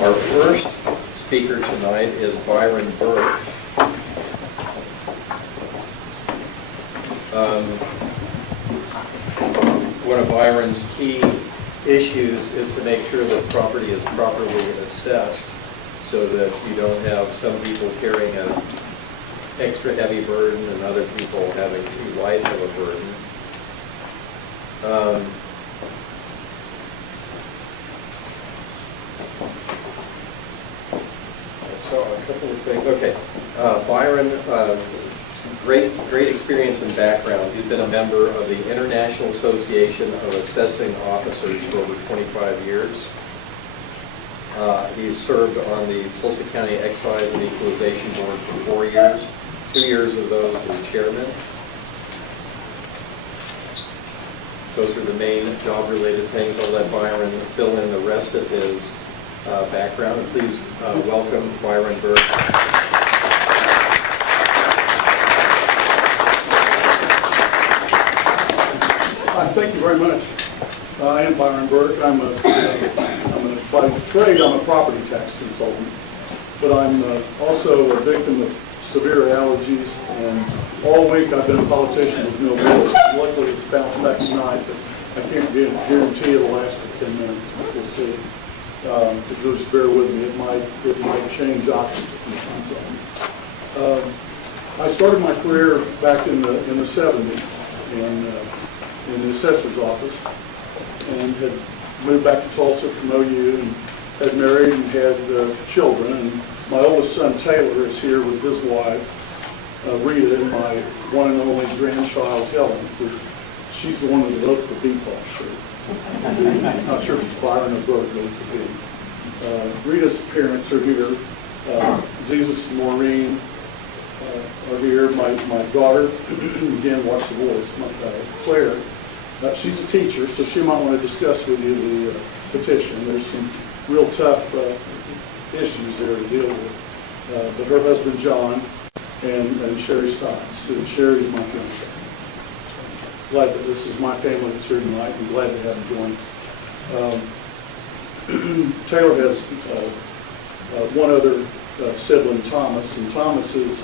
Our first speaker tonight is Byron Burke. One of Byron's key issues is to make sure that property is properly assessed so that you don't have some people carrying an extra heavy burden and other people having too light of a burden. I saw a couple of things. Okay, Byron, great experience and background. He's been a member of the International Association of Assessing Officers for over 25 years. He's served on the Tulsa County Excise and Equalization Board for 4 years. 2 years of those as chairman. Those are the main job-related things. I'll let Byron fill in the rest of his background. And please welcome Byron Burke. Thank you very much. I am Byron Burke. By trade, I'm a property tax consultant, but I'm also a victim of severe allergies, and all week I've been a politician with no voice. Luckily, it's bounced back tonight, but I can't guarantee it'll last for 10 minutes. We'll see. If you'll just bear with me, it might change options from time to time. I started my career back in the 70s in the assessor's office, and had moved back to Tulsa from OU, and had married and had children. And my oldest son Taylor is here with his wife Rita, and my one and only grandchild Helen. She's the one that voted for B-Ball shirt. I'm not sure if it's Byron or Burke, but it's a B. Rita's parents are here. Jesus and Maureen are here. My daughter, again, watch the voice, Claire. She's a teacher, so she might want to discuss with you the petition. There's some real tough issues there to deal with. But her husband, John, and Sherry Stotts. Sherry's my fiance. Glad that this is my family that's here tonight. I'm glad to have them join us. Taylor has one other sibling, Thomas, and Thomas is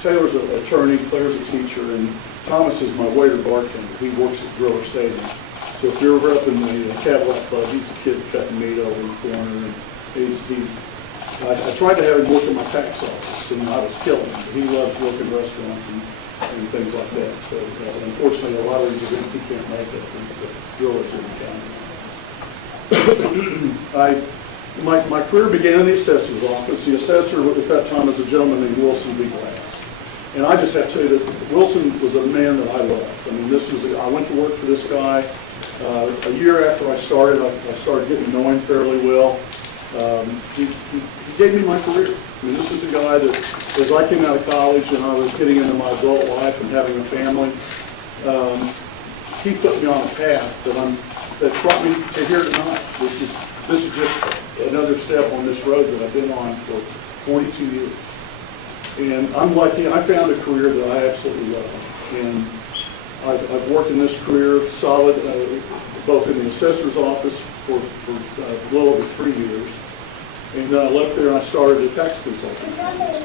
Taylor's an attorney, Claire's a teacher, and Thomas is my waiter bartender. He works at Driller Stadium. So if you're ever up in the Cadillac Club, he's a kid cutting meat over in the corner. And I tried to have him work in my tax office, and I was killing him. He loves working restaurants and things like that. So unfortunately, a lot of these events he can't make it since the Drillers are in town. My career began in the assessor's office. The assessor at that time was a gentleman named Wilson B. Glass. And I just have to tell you that Wilson was a man that I loved. I mean, I went to work for this guy. A year after I started, I started getting to know him fairly well. He gave me my career. I mean, this was a guy that, as I came out of college and I was getting into my adult life and having a family, he put me on a path that's brought me to here tonight. This is just another step on this road that I've been on for 42 years. And I'm lucky. I found a career that I absolutely love. And I've worked in this career solid, both in the assessor's office for a little over 3 years. And then I left there and I started a tax consulting company.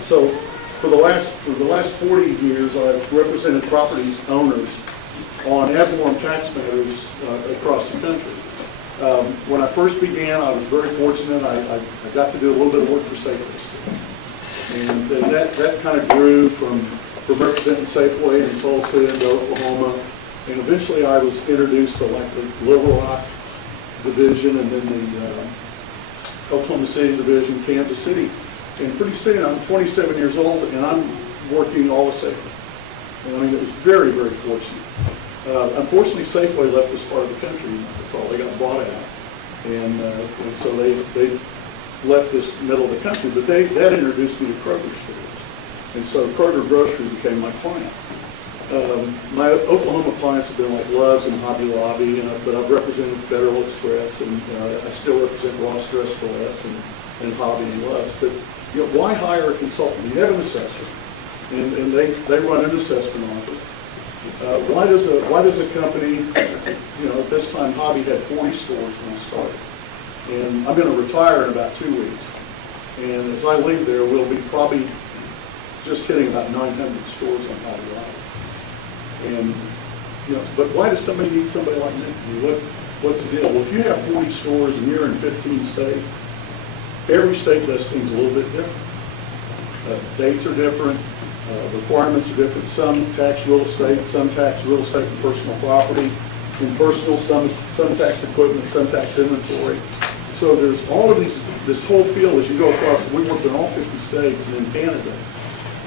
So for the last 40 years, I've represented property owners on ad valorem tax matters across the country. When I first began, I was very fortunate. I got to do a little bit of work for Safeway. And that kind of grew from representing Safeway in Tulsa into Oklahoma. And eventually I was introduced to like the Little Rock division and then the Oklahoma City division, Kansas City. And pretty soon I'm 27 years old and I'm working all of Safeway. And I mean, it was very, very fortunate. Unfortunately, Safeway left this part of the country, you might recall. They got bought out. And so they left this middle of the country. But that introduced me to Kroger stores. And so Kroger Grocery became my client. My Oklahoma clients have been like Love's and Hobby Lobby, but I've represented Federal Express, and I still represent Ross Dress for Less and Hobby and Love's. But why hire a consultant? You have an assessor, and they run an assessment office. Why does a company, at this time, Hobby had 40 stores when I started. And I'm going to retire in about 2 weeks. And as I leave there, we'll be probably just hitting about 900 stores on Hobby Lobby. And, but why does somebody need somebody like me? I mean, what's the deal? Well, if you have 40 stores and you're in 15 states, every state does things a little bit different. Dates are different, requirements are different. Some tax real estate, some tax real estate and personal property. In personal, some tax equipment, some tax inventory. So there's all of this whole field as you go across. We work in all 50 states and in Canada.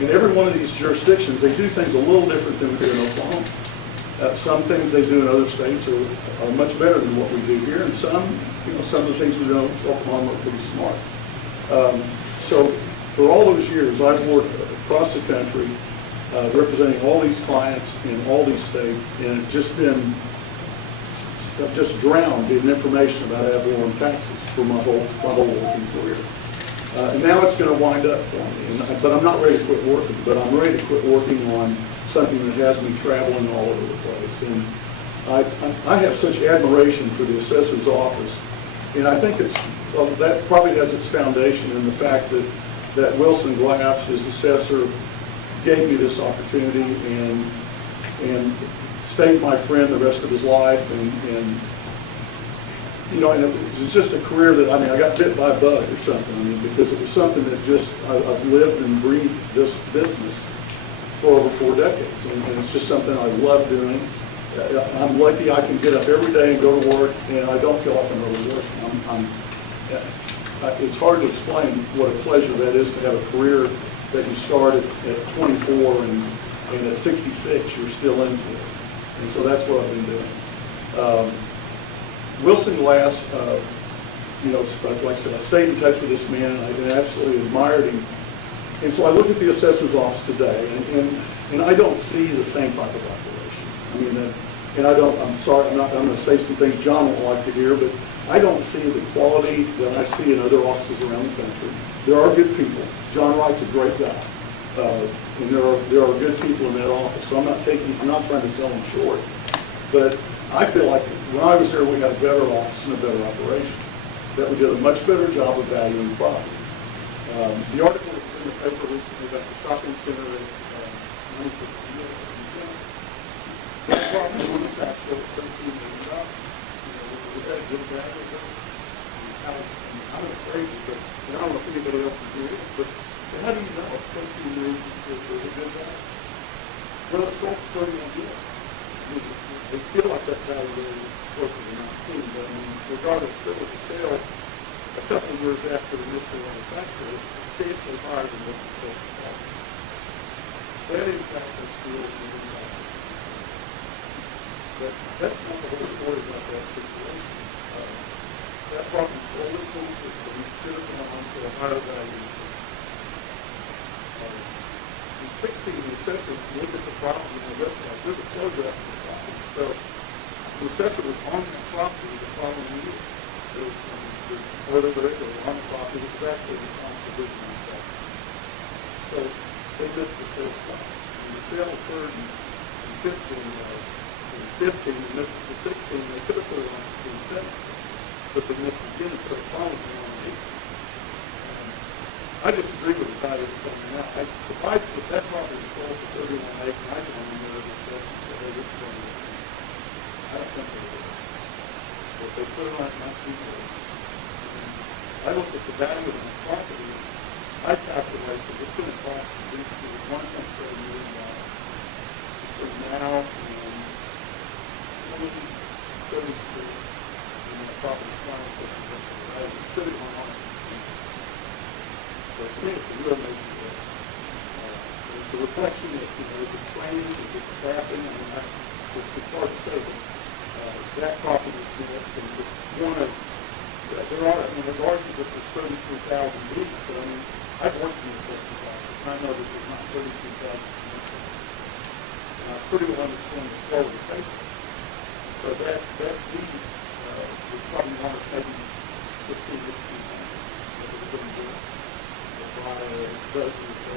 In every one of these jurisdictions, they do things a little different than we do in Oklahoma. Some things they do in other states are much better than what we do here, and some of the things we do in Oklahoma are pretty smart. So for all those years, I've worked across the country representing all these clients in all these states, and I've just drowned in information about ad valorem taxes for my whole working career. And now it's going to wind up for me. But I'm not ready to quit working, but I'm ready to quit working on something that has me traveling all over the place. And I have such admiration for the assessor's office. And I think that probably has its foundation in the fact that Wilson Glass, his assessor, gave me this opportunity and stayed my friend the rest of his life. And it was just a career that, I got bit by a bug or something, because it was something that I've lived and breathed this business for over 4 decades. And it's just something I love doing. I'm lucky I can get up every day and go to work, and I don't feel like I'm really working. It's hard to explain what a pleasure that is to have a career that you started at 24 and at 66 you're still into it. And so that's what I've been doing. Wilson Glass, like I said, I stayed in touch with this man, and I absolutely admired him. And so I look at the assessor's office today, and I don't see the same type of operation. I'm sorry, I'm going to say some things John won't like to hear, but I don't see the quality that I see in other offices around the country. There are good people. John Wright's a great guy. And there are good people in that office. So I'm not trying to sell them short. But I feel like when I was there, we had a better office and a better operation. That we did a much better job of valuing property. The article was in the paper recently about the shopping center at 96. The property was taxed over $13 million. Was that a good value? I was crazy, but I don't know if anybody else is doing it. But how do you know if $13 million is a good value? Well, it's sold for $31 million. They feel like that value really is closer to 19, but regardless, there was a sale a couple of years after the initial manufacture, it's substantially higher than what the sale was. That impacts us to $1 million. But that's not the whole story about that situation. That property sold at 26, but it should have gone on to a higher value in 16. In 16, the assessor looked at the property on the website. There's a photograph of the property. So the assessor was on that property the following year. There was photo there, they were on the property. It was actually the contribution on the property. So they missed the sale spot. When the sale occurred in 15, and missed the 16, they could have put it on in 7, but they missed it again, so it followed me on 8. I disagree with the guy that's saying that. If that property was sold for 31 acres, I can only know the assessor said, hey, this is going to be. I don't think they did. But they put it on at 19 acres. I looked at the value of the property. I calculate that it's going to cost $1.7 million between now and 2032, and the property is flying for the city on it. So to me, it's a real major deal. It's a reflection of, is it training, is it staffing? It's hard to say, but that property is one of, there's arguments that there's 33,000 leads, but I've worked in the assessment office, and I know that there's not 32,000 commercial. And I pretty well understand the flow of the paper. So that lead was probably one of maybe 15 to 16 times that was going to do it. By a dozen or so.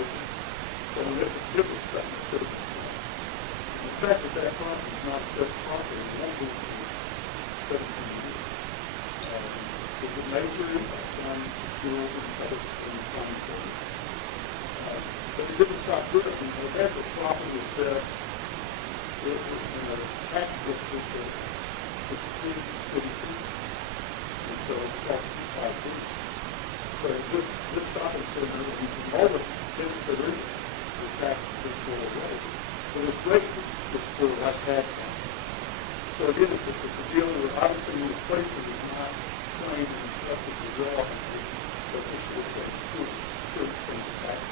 So it was something that could have been done. The fact that schools and public and county schools. But it didn't stop there. They had the property assessed in a tax district that excludes citizens, and so it's called 252. So this shopping center, and all the things that are in it, the tax is go away. But it's great for like tax. So again, it's a deal where obviously the replacement is not claimed and stuff that you draw, but this is a true thing to tax.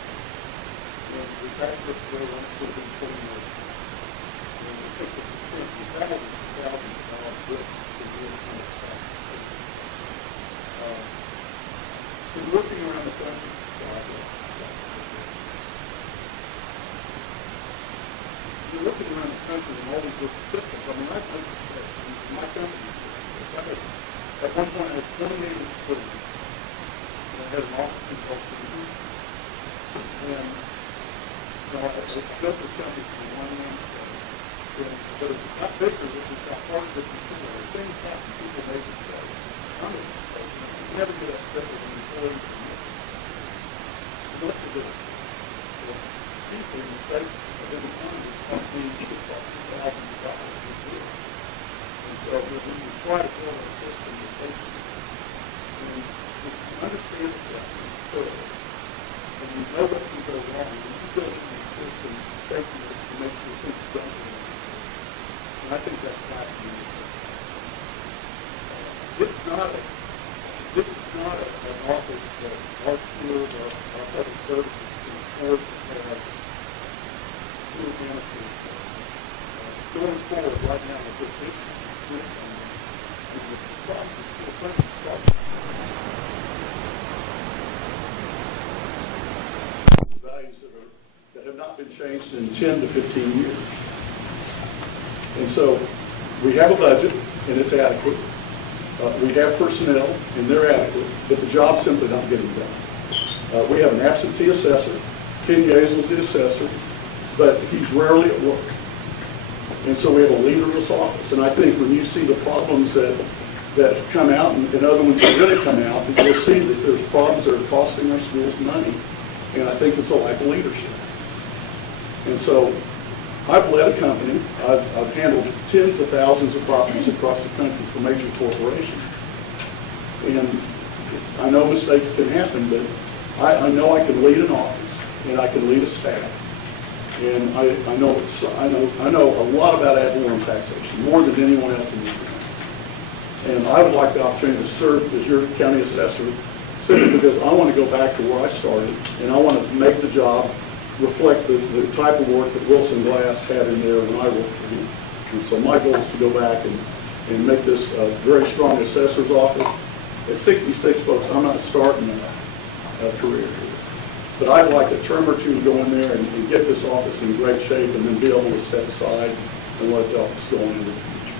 And the tax rate for everyone is within 20 years. And we think it's $20,000 good to do it on the tax. Been working around the country. You're looking around the country and all these different systems. I mean, I've noticed that in my company, at one point I had 28 facilities. And I had an office in Tulsa. And I built this company from one man show. But it's not bigger, it's got hard different people. Things happen, people make mistakes. I'm a mistake. You never get upset with an employee for making mistakes. What's the difference? Usually mistakes of any kind is being $2,000 a year. And so when you try to build a system that takes it, and if you understand the system thoroughly, and you know what can go wrong, and you build in a system safety nets to make sure things don't go wrong. And I think that's happening. This is not an office that our schools or our public services can afford to have school management. Going forward right now with this issue, and the problem is still trying to start. Values that have not been changed in 10 to 15 years. And so we have a budget, and it's adequate. We have personnel, and they're adequate, but the job's simply not getting done. We have an absentee assessor. Ken Yazel's the assessor, but he's rarely at work. And so we have a leaderless office. And I think when you see the problems that have come out, and other ones are going to come out, you'll see that there's problems that are costing our schools money. And I think it's a lack of leadership. And so I've led a company. I've handled tens of thousands of properties across the country for major corporations. And I know mistakes can happen, but I know I can lead an office and I can lead a staff. And I know a lot about ad valorem taxation, more than anyone else in this room. And I would like the opportunity to serve as your county assessor, simply because I want to go back to where I started, and I want to make the job reflect the type of work that Wilson Glass had in there when I worked for him. And so my goal is to go back and make this a very strong assessor's office. At 66, folks, I'm not starting a career here. But I'd like a term or two to go in there and get this office in great shape and then be able to step aside and let the office go on into the future.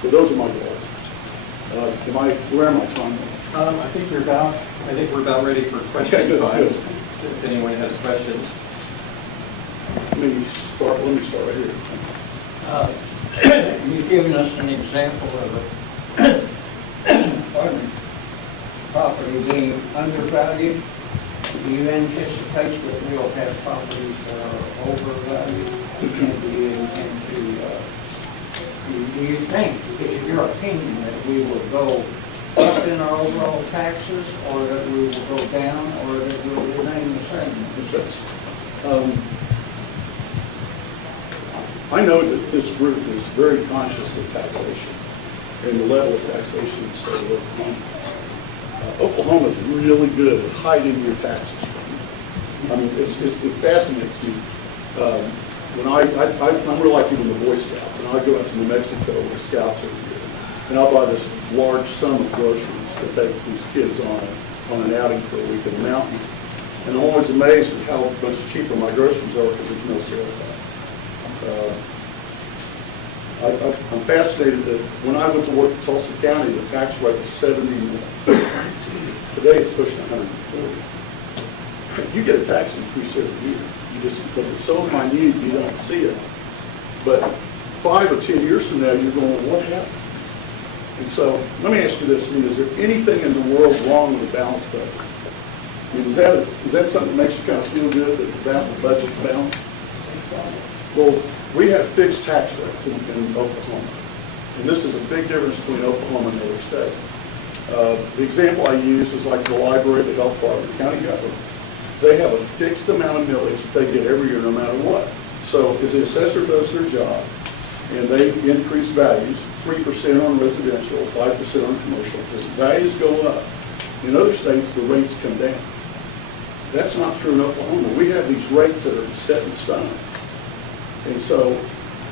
So those are my goals. Where am I time? I think we're about ready for question time. If anyone has questions. Let me start right here. You've given us an example of a property being undervalued. Do you anticipate that we'll have properties that are overvalued? And do you intend to, do you think, is it your opinion that we will go up in our overall taxes, or that we will go down, or that we will remain the same? I know that this group is very conscious of taxation and the level of taxation in the state of Oklahoma. Oklahoma is really good at hiding your taxes. I mean, it fascinates me. When I'm real like even the Boy Scouts, and I go out to New Mexico with Scouts every year, and I'll buy this large sum of groceries to take these kids on an outing for a week in the mountains. And I'm always amazed at how much cheaper my groceries are because there's no sales tax. I'm fascinated that when I went to work in Tulsa County, the tax rate was 70. Today it's pushing 140. You get a tax increase every year. But it's so minute you don't see it. But 5 or 10 years from now, you're going, what happened? And so, let me ask you this, I mean, is there anything in the world wrong with a balanced budget? I mean, is that something that makes you kind of feel good that the budget's balanced? Well, we have fixed tax rates in Oklahoma, and this is a big difference between Oklahoma and other states. The example I use is like the library, the health department, the county government. They have a fixed amount of millage that they get every year no matter what. So as the assessor does their job, and they increase values, 3% on residential, 5% on commercial, as values go up, in other states, the rates come down. That's not true in Oklahoma. We have these rates that are set in stone. And so,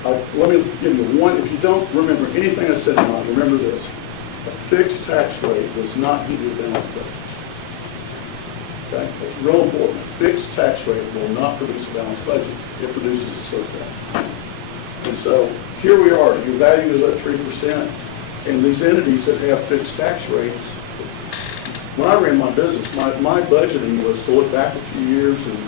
let me give you one, if you don't remember anything I said tonight, remember this. A fixed tax rate does not give you a balanced budget. Okay, that's real important. A fixed tax rate will not produce a balanced budget. It produces a surplus. And so, here we are, your value is at 3%, and these entities that have fixed tax rates, when I ran my business, my budgeting was to look back a few years and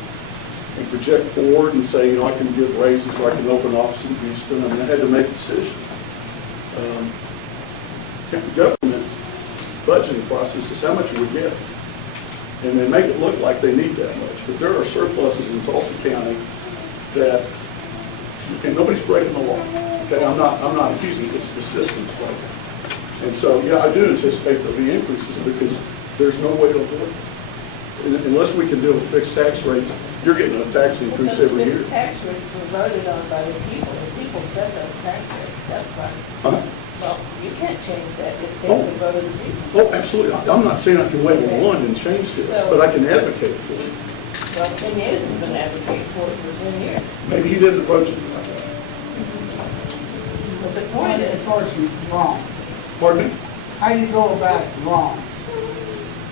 project forward and say, I can give raises or I can open an office in Houston. I mean, I had to make decisions. The government's budgeting process is how much we get. And they make it look like they need that much. But there are surpluses in Tulsa County that, and nobody's breaking the law. Okay, I'm not accusing it, it's the system's breaking. And so, yeah, I do anticipate there'll be increases because there's no way to avoid it. Unless we can deal with fixed tax rates, you're getting a tax increase every year. Those fixed tax rates were voted on by the people. The people set those tax rates, that's why. Well, you can't change that if it's a vote of the people. Oh, absolutely. I'm not saying I can wave a wand and change this, but I can advocate for it. Well, Tim Edison's been advocating for it for 10 years. Maybe he didn't approach it like that. But the point is, wrong. Pardon me? How do you go about it wrong?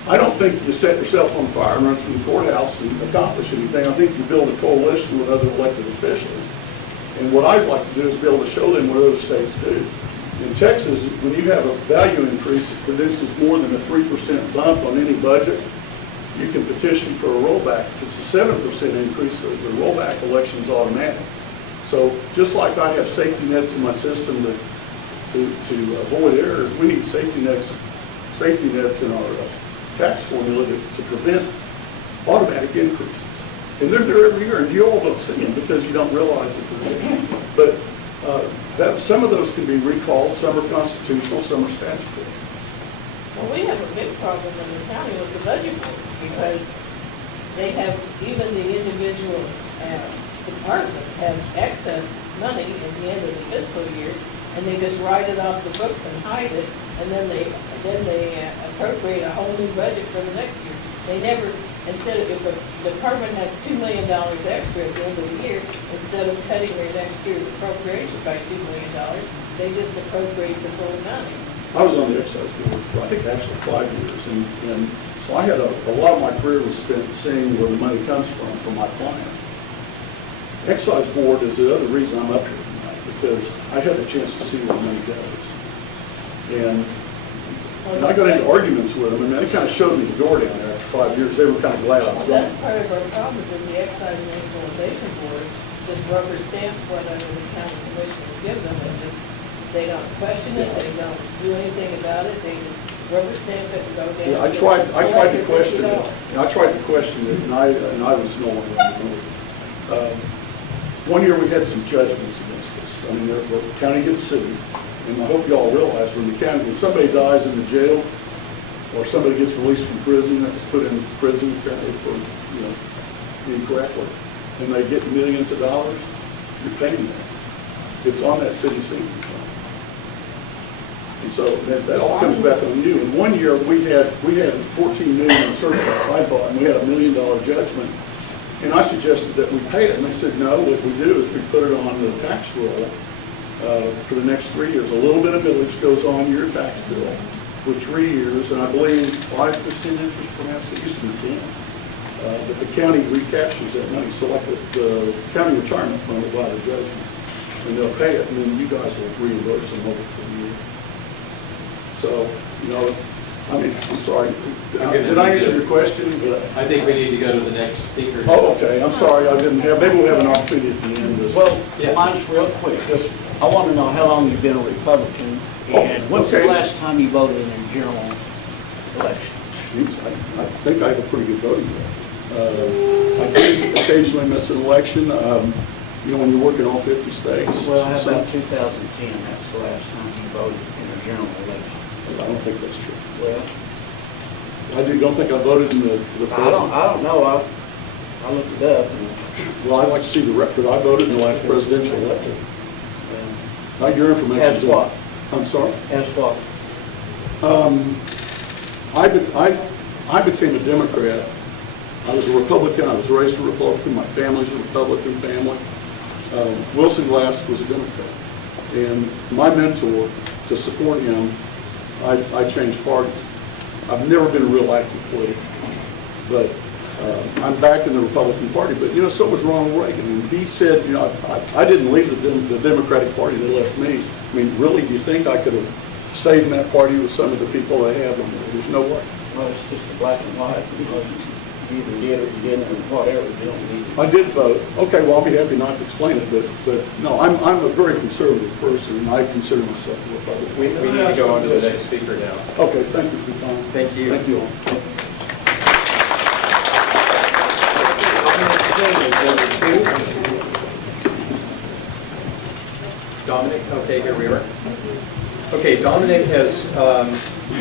I don't think you set yourself on fire and run through the courthouse and accomplish anything. I think you build a coalition with other elected officials. And what I'd like to do is be able to show them what other states do. In Texas, when you have a value increase that produces more than a 3% bump on any budget, you can petition for a rollback. If it's a 7% increase, the rollback election is automatic. So just like I have safety nets in my system to avoid errors, we need safety nets in our tax formula to prevent automatic increases. And they're there every year, and you all don't see them because you don't realize that they're there. But some of those can be recalled, some are constitutional, some are statutory. well, we have a big problem in the county with the budget board because they have, even the individual departments have excess money at the end of the fiscal year, and they just write it off the books and hide it, and then they appropriate a whole new budget for the next year. They never, instead of, if a department has $2 million extra at the end of the year, instead of cutting their next year's appropriation by $2 million, they just appropriate the full amount. I was on the excise board for, I think, actually 5 years, and so I had a lot of my career was spent seeing where the money comes from my clients. Excise board is the other reason I'm up here tonight, because I had the chance to see where the money goes. And I got into arguments with them, and they kind of showed me the door down there after 5 years. They were kind of glad I was Well, gone. that's part of our problem is in the excise and equalization board, just rubber stamps whatever the county commissioners give them, and just, they don't question it, they don't do anything about it, they just rubber stamp it and go down. Yeah, I tried to question it. And I tried to question it, and I was no longer on the board. One year we had some judgments against us. I mean, the county gets sued, and I hope you all realize when somebody dies in the jail, or somebody gets released from prison, that was put in prison apparently for, incorrectly, and they get millions of dollars, you're paying that. It's on that city sinking fund. And so that all comes back on you. And one year we had 14 million in surplus I bought, and we had $1 million judgment. And I suggested that we pay it, and they said, no, what we do is we put it on the tax roll for the next 3 years. A little bit of millage goes on your tax bill for 3 years, and I believe 5% interest perhaps, it used to be 10. But the county recaptures that money. So like the county retirement fund will buy the judgment, and they'll pay it, and then you guys will reimburse them over the year. So, I'm sorry. Did I answer your question? I think we need to go to the next speaker. Oh, okay, I'm sorry, I didn't have, maybe we'll have an opportunity at the end of this. Well, Yeah. mine's real quick. I want to know how long you've been a Republican And what's the Okay. last time you voted in a general election? Jeez, I think I have a pretty good voting record. I do occasionally miss an election, you know, when you work in all 50 states. Well, how some- about 2010? That's the last time you voted in a general election. I don't think that's true. Well, Don't think I voted in the president. I don't know. I looked it up and, Well, I'd like to see the record. I voted in the last presidential election. well, Not your information. As what? I'm sorry? as what? I became a Democrat. I was a Republican. I was raised a Republican. My family's a Republican family. Wilson Glass was a Democrat. And my mentor, to support him, I changed parties. I've never been a real active politically, but I'm back in the Republican Party. But, you know, so was Ronald Reagan. And he said, you know, I didn't leave the Democratic Party. They left me. I mean, really, do you think I could have stayed in that party with some of the people they have on there? There's no way. Well, it's just a black and white. You know, you either did or you didn't, or whatever. You don't need to. I did vote. Okay, well, I'll be happy not to explain it, but no, I'm a very conservative person, and I consider myself a Republican. We need to go on to the next speaker now. Okay, thank you for your time. Thank you. Thank you all. Dominic, okay, here we are. Okay, Dominic has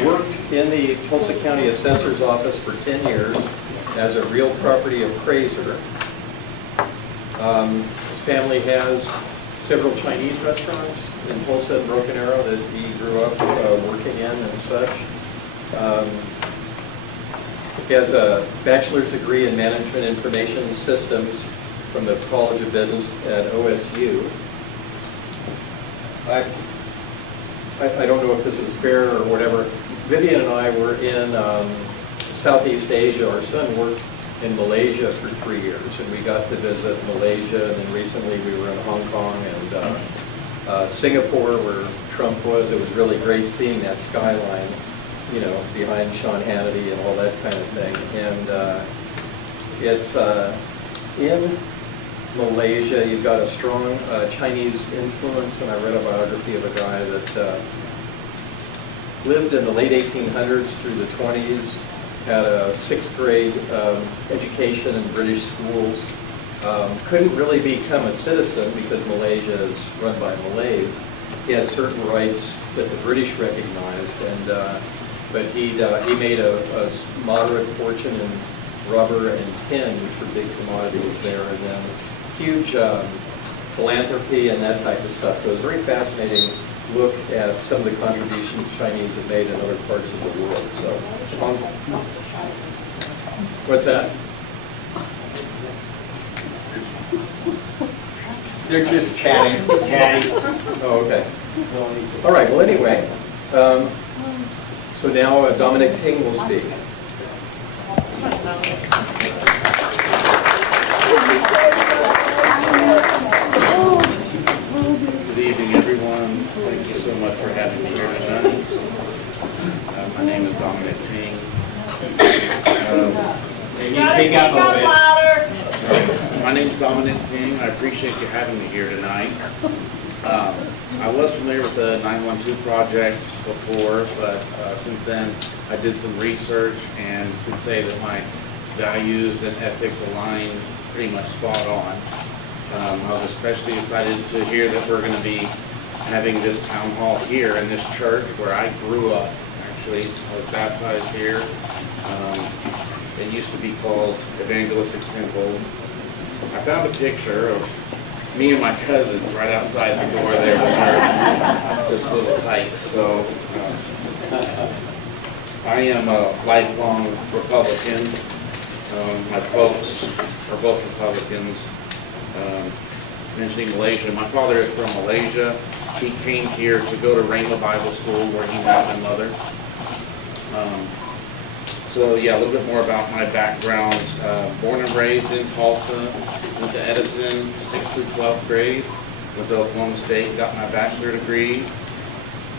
worked in the Tulsa County Assessor's Office for 10 years as a real property appraiser. His family has several Chinese restaurants in Tulsa and Broken Arrow that he grew up working in and such. He has a bachelor's degree in Management Information Systems from the College of Business at OSU. I don't know if this is fair or whatever. Vivian and I were in Southeast Asia. Our son worked in Malaysia for 3 years, and we got to visit Malaysia, and then recently we were in Hong Kong and Singapore, where Trump was. It was really great seeing that skyline, you know, behind Sean Hannity and all that kind of thing. And it's in Malaysia, you've got a strong Chinese influence, and I read a biography of a guy that lived in the late 1800s through the 20s, had a 6th grade education in British schools, couldn't really become a citizen because Malaysia is run by Malays. He had certain rights that the British recognized, and but he made a moderate fortune in rubber and tin, which were big commodities there, and then huge philanthropy and that type of stuff. So it was a very fascinating look at some of the contributions Chinese have made in other parts of the world. So, what's that? They're just chatting. Oh, okay. All right. Well, anyway, so now Dominic Ting will speak. Good evening, everyone. Thank you so much for having me here tonight. My name is Dominic Ting. Speak up a little bit. My name is Dominic Ting. I appreciate you having me here tonight. I was familiar with the 912 project before, but since then I did some research and can say that my values and ethics align pretty much spot on. I was especially excited to hear that we're going to be having this town hall here in this church where I grew up. Actually, I was baptized here. It used to be called Evangelistic Temple. I found a picture of me and my cousins right outside the door there with our this little tykes. So I am a lifelong Republican. My folks are both Republicans. Mentioning Malaysia, my father is from Malaysia. He came here to go to Rhema Bible School where he met my mother. So yeah, a little bit more about my background. Born and raised in Tulsa, went to Edison, 6th through 12th grade, went to Oklahoma State, got my bachelor degree.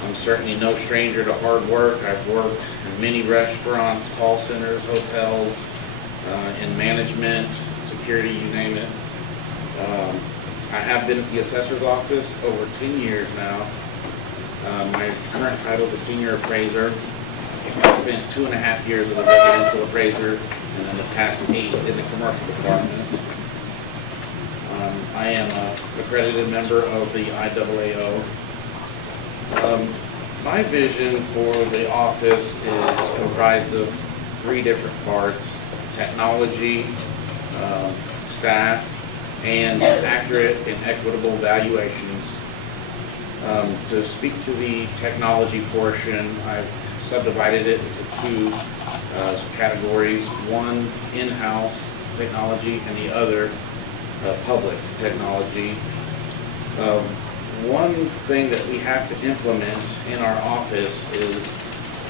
I'm certainly no stranger to hard work. I've worked in many restaurants, call centers, hotels, in management, security, you name it. I have been at the assessor's office over 10 years now. My current title is a senior appraiser. I spent 2.5 years as a residential appraiser, and then the past 8 in the commercial department. I am an accredited member of the IAAO. My vision for the office is comprised of 3 different parts: technology, staff, and accurate and equitable valuations. To speak to the technology portion, I've subdivided it into 2 categories: one in-house technology and the other public technology. One thing that we have to implement in our office is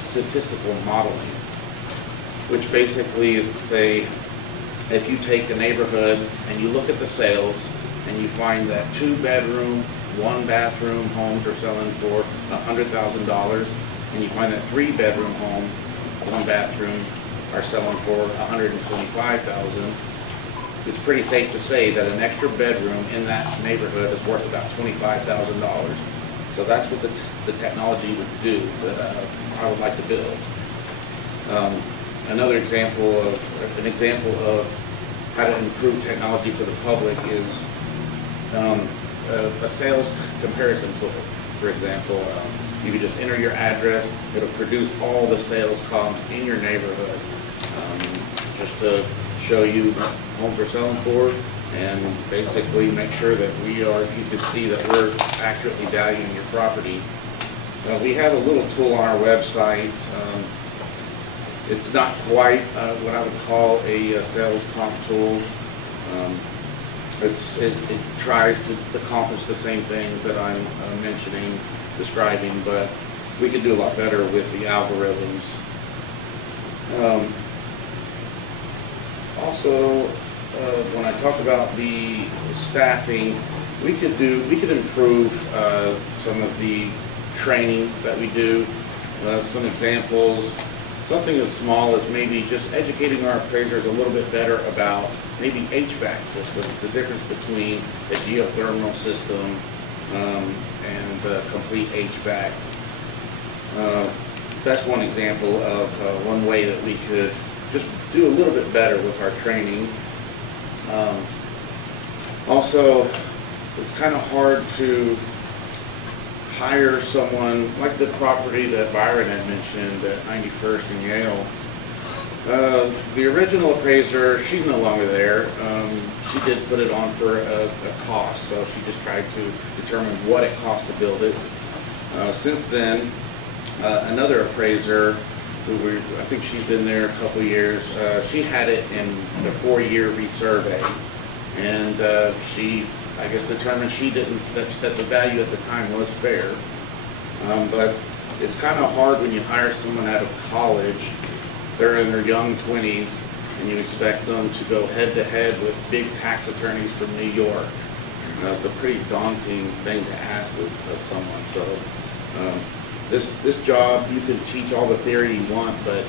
statistical modeling, which basically is to say, if you take a neighborhood and you look at the sales and you find that 2-bedroom, 1-bathroom homes are selling for $100,000, and you find that 3-bedroom home, 1-bathroom are selling for $125,000, it's pretty safe to say that an extra bedroom in that neighborhood is worth about $25,000. So that's what the technology would do that I would like to build. Another example of how to improve technology for the public is a sales comparison tool. For example, you can just enter your address, it'll produce all the sales comps in your neighborhood, just to show you homes we're selling for, and basically make sure that you can see that we're accurately valuing your property. We have a little tool on our website. It's not quite what I would call a sales comp tool. It tries to accomplish the same things that I'm mentioning, describing, but we could do a lot better with the algorithms. Also, when I talk about the staffing, we could improve some of the training that we do. Some examples, something as small as maybe just educating our appraisers a little bit better about maybe HVAC systems, the difference between a geothermal system and complete HVAC. That's one example of one way that we could just do a little bit better with our training. Also, it's kind of hard to hire someone like the property that Byron had mentioned at 91st and Yale. The original appraiser, she's no longer there. She did put it on for a cost, so she just tried to determine what it cost to build it. Since then, another appraiser, I think she's been there a couple years, she had it in the 4-year resurvey, and she, I guess, determined that the value at the time was fair. But it's kind of hard when you hire someone out of college, they're in their young 20s, and you expect them to go head-to-head with big tax attorneys from New York. It's a pretty daunting thing to ask of someone. So this job, you can teach all the theory you want, but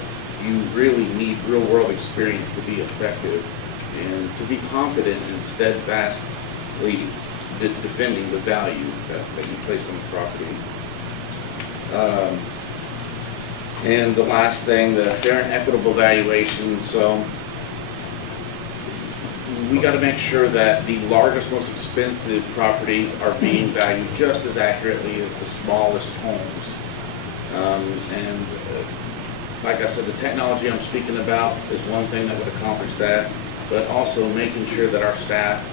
you really need real-world experience to be effective and to be confident and steadfastly defending the value that you placed on the property. And the last thing, the fair and equitable valuation. So we got to make sure that the largest, most expensive properties are being valued just as accurately as the smallest homes. Like I said, the technology I'm speaking about is one thing that would accomplish that, but also making sure that our staff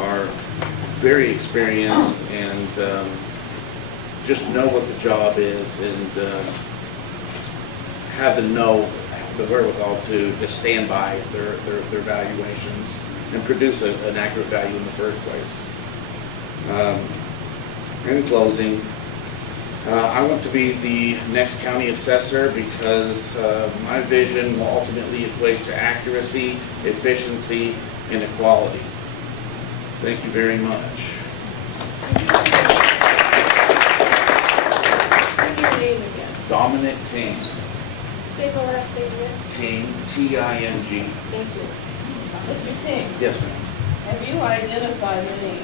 are very experienced and just know what the job is and have the wherewithal to just stand by their valuations and produce an accurate value in the first place. In closing, I want to be the next county assessor because my vision will ultimately equate to accuracy, efficiency, and equality. Thank you very much. What's your name again? Dominic Ting. Say the last name again. Ting, T-I-N-G. Thank you. Mr. Ting, Yes, ma'am. have you identified any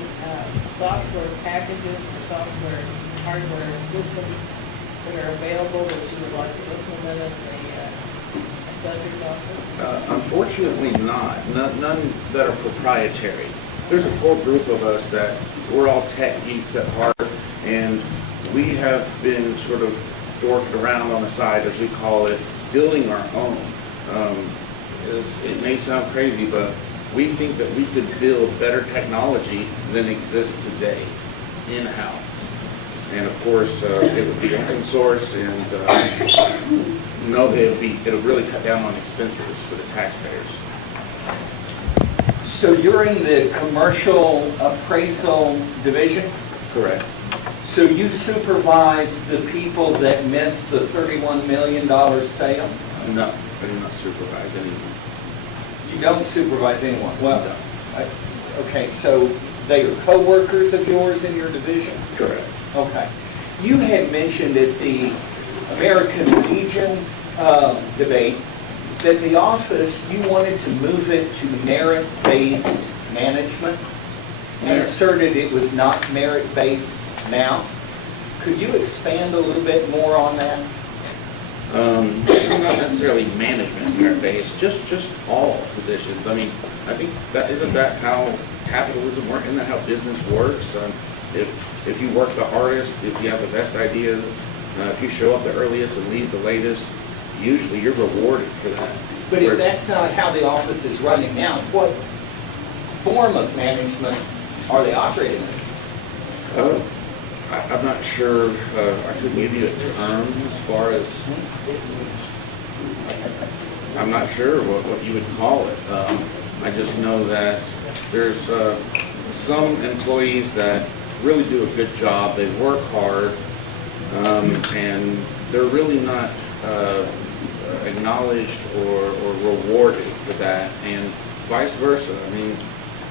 software packages or software, hardware systems that are available that you would like to implement in the assessor's office? Unfortunately not, none that are proprietary. There's a whole group of us that, we're all tech geeks at heart, and we have been sort of dorked around on the side, as we call it, building our own. It may sound crazy, but we think that we could build better technology than exists today in-house. And of course, it would be open source, and it'll really cut down on expenses for the taxpayers. So you're in the commercial appraisal division? Correct. So you supervise the people that missed the $31 million sale? No, I do not supervise anyone. You don't supervise anyone? Well, okay, so they are co-workers of yours in your division? Correct. Okay. You had mentioned at the American Legion debate that the office, you wanted to move it to merit-based management and asserted it was not merit-based now. Could you expand a little bit more on that? Not necessarily management merit-based, just all positions. I mean, I think isn't that how capitalism works? Isn't that how business works? If you work the hardest, if you have the best ideas, if you show up the earliest and leave the latest, usually you're rewarded for that. But if that's not how the office is running now, what form of management are they operating in? I'm not sure, I couldn't give you a term as far as, I'm not sure what you would call it. I just know that there's some employees that really do a good job, they work hard, and they're really not acknowledged or rewarded for that, and vice versa. I mean,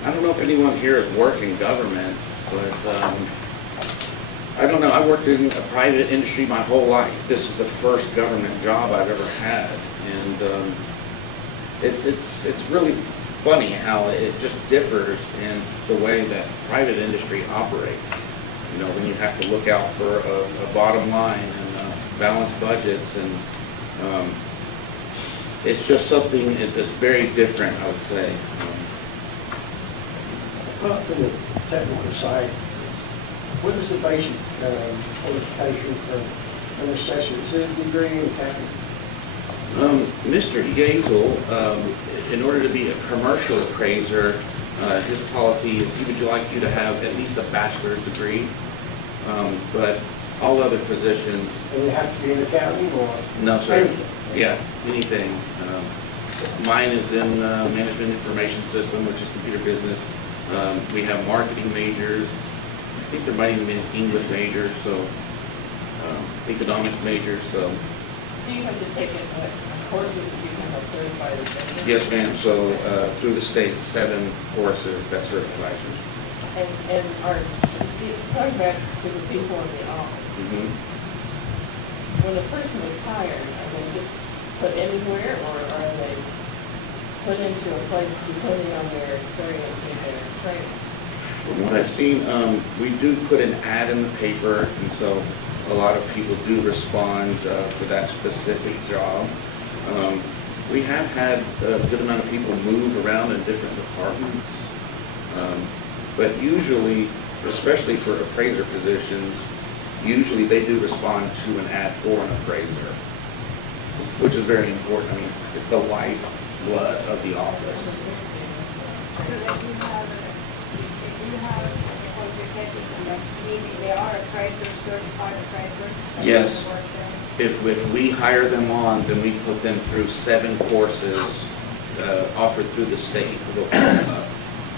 I don't know if anyone here has worked in government, but I don't know. I worked in a private industry my whole life. This is the first government job I've ever had, and it's really funny how it just differs in the way that private industry operates. You know, when you have to look out for a bottom line and balance budgets, and it's just something that's very different, I would say. Well, from the technical side, what is the basic qualification for an assessor? Is it a degree in accounting? Mr. Yazel, in order to be a commercial appraiser, his policy is he would like you to have at least a bachelor's degree, but all other positions. And you have to be in accounting or? No, sir. Anything? Yeah, anything. Mine is in management information system, which is computer business. We have marketing majors. I think there might even be an English major, so economics major, so. Do you have to take courses to become a certified assessor? Yes, ma'am. So through the state, 7 courses that certifies you. And going back to the people in the office, when a person is hired, are they just put anywhere, or are they put into a place depending on their experience and their training? From what I've seen, we do put an ad in the paper, and so a lot of people do respond for that specific job. We have had a good amount of people move around in different departments, but usually, especially for appraiser positions, usually they do respond to an ad for an appraiser, which is very important. I mean, it's the lifeblood of the office. So that you have a qualification, meaning they are appraisers, certified appraisers? Yes. If we hire them on, then we put them through 7 courses offered through the state,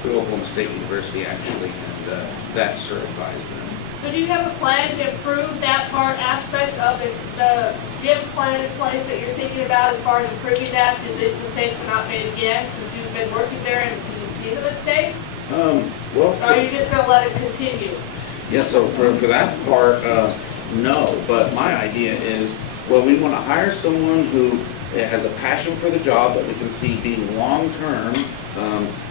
through Oklahoma State University actually, and that certifies them. So do you have a plan to improve that part aspect of it, the gym plan in place that you're thinking about as far as improving that, so these mistakes are not made again, since you've been working there and you can see the mistakes? Well, Or are you just gonna let it continue? yeah, so for that part, no, but my idea is, well, we want to hire someone who has a passion for the job that we can see being long-term,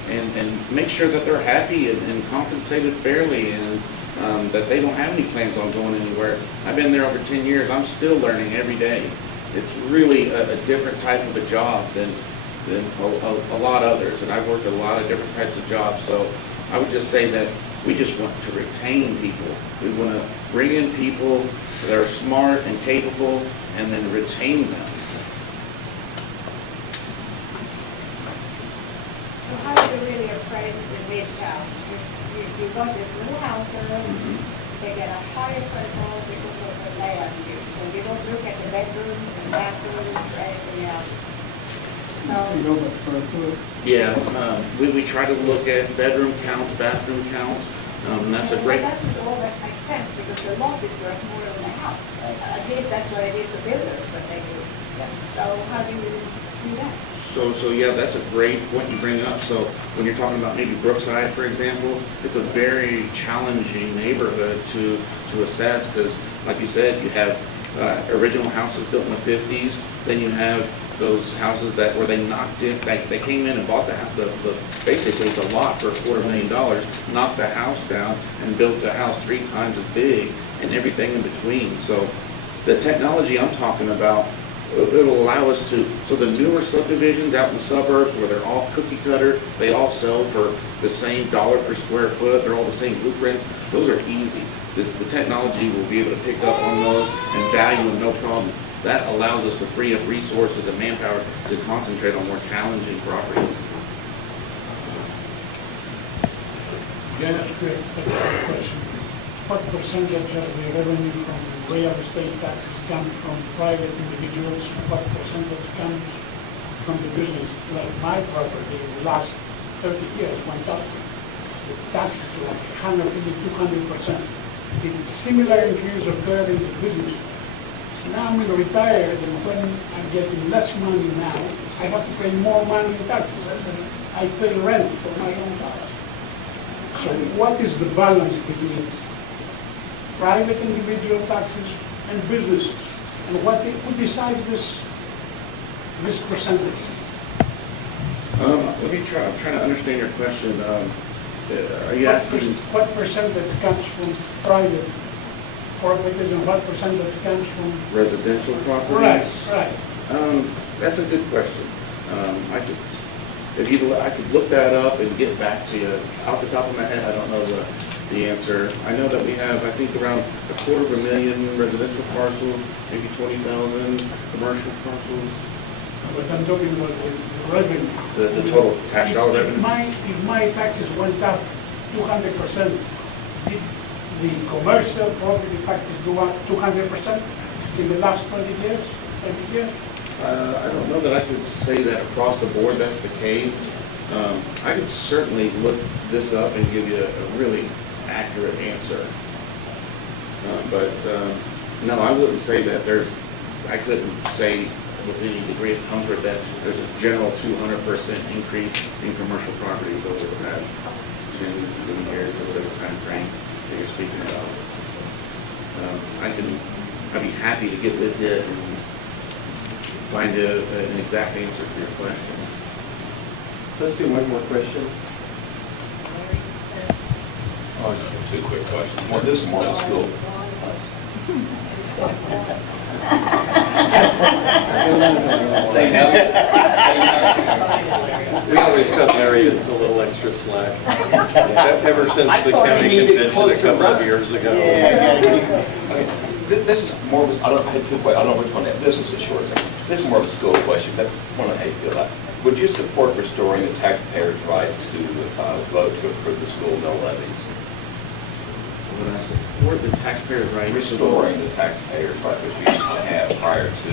and make sure that they're happy and compensated fairly, and that they don't have any plans on going anywhere. I've been there over 10 years. I'm still learning every day. It's really a different type of a job than a lot others, and I've worked a lot of different types of jobs. So I would just say that we just want to retain people. We want to bring in people that are smart and capable, and then retain them. So how do you really appraise the mid-town? You got this new house, they get a higher threshold because of the layout here. So you don't look at the bedrooms and bathrooms or anything else. So, Yeah, we try to look at bedroom counts, bathroom counts, and that's a great. Well, that doesn't always make sense because the lot is worth more than the house. At least that's what it is the builders, what they do. So how do you do that? So yeah, that's a great point you bring up. So when you're talking about maybe Brookside, for example, it's a very challenging neighborhood to assess because, like you said, you have original houses built in the 50s, then you have those houses where they knocked it, they came in and bought basically the lot for $250,000, knocked the house down and built the house 3 times as big and everything in between. So the technology I'm talking about, it'll allow us to, so the newer subdivisions out in the suburbs where they're all cookie cutter, they all sell for the same dollar per square foot, they're all the same blueprints, those are easy. The technology will be able to pick up on those and value them no problem. That allows us to free up resources and manpower to concentrate on more challenging properties. Yeah, that's great. That's a good question. What percentage of the revenue from real estate taxes come from private individuals? What percentage comes from the business? Like my property, the last 30 years went up. The taxes were like 150, 200%. The similar increase occurred in the business. Now I'm retired, and when I'm getting less money now, I have to pay more money in taxes. I pay rent for my own house. So what is the balance between private individual taxes and business? And who decides this percentage? Let me try, I'm trying to understand your question. Are you asking? What percentage comes from private properties and what percentage comes from? Residential properties? Right. That's a good question. I could look that up and get back to you. Off the top of my head, I don't know the answer. I know that we have, I think, around 250,000 residential parcels, maybe 20,000 commercial parcels. But I'm talking about the revenue. The total tax dollar revenue? If my taxes went up 200%, did the commercial property taxes go up 200% in the last 20 years, 30 years? I don't know that I could say that across the board that's the case. I could certainly look this up and give you a really accurate answer. But no, I wouldn't say that I couldn't say with any degree of comfort that there's a general 200% increase in commercial properties over the past 10 years or whatever time frame that you're speaking about. I'd be happy to get with you and find an exact answer to your question. Let's do one more question. Oh, just 2 quick questions. This is more of a school. We always cut Larry a little extra slack. Ever since the county convention a couple of years ago. Okay, this is more of a, I had 2 questions. I don't know which one. This is the short thing. This is more of a school question, but I want to know how you feel about it. Would you support restoring the taxpayers' right to vote to approve the school mill levies? Would I support the taxpayer's right? Restoring the taxpayers' right, which we used to have prior to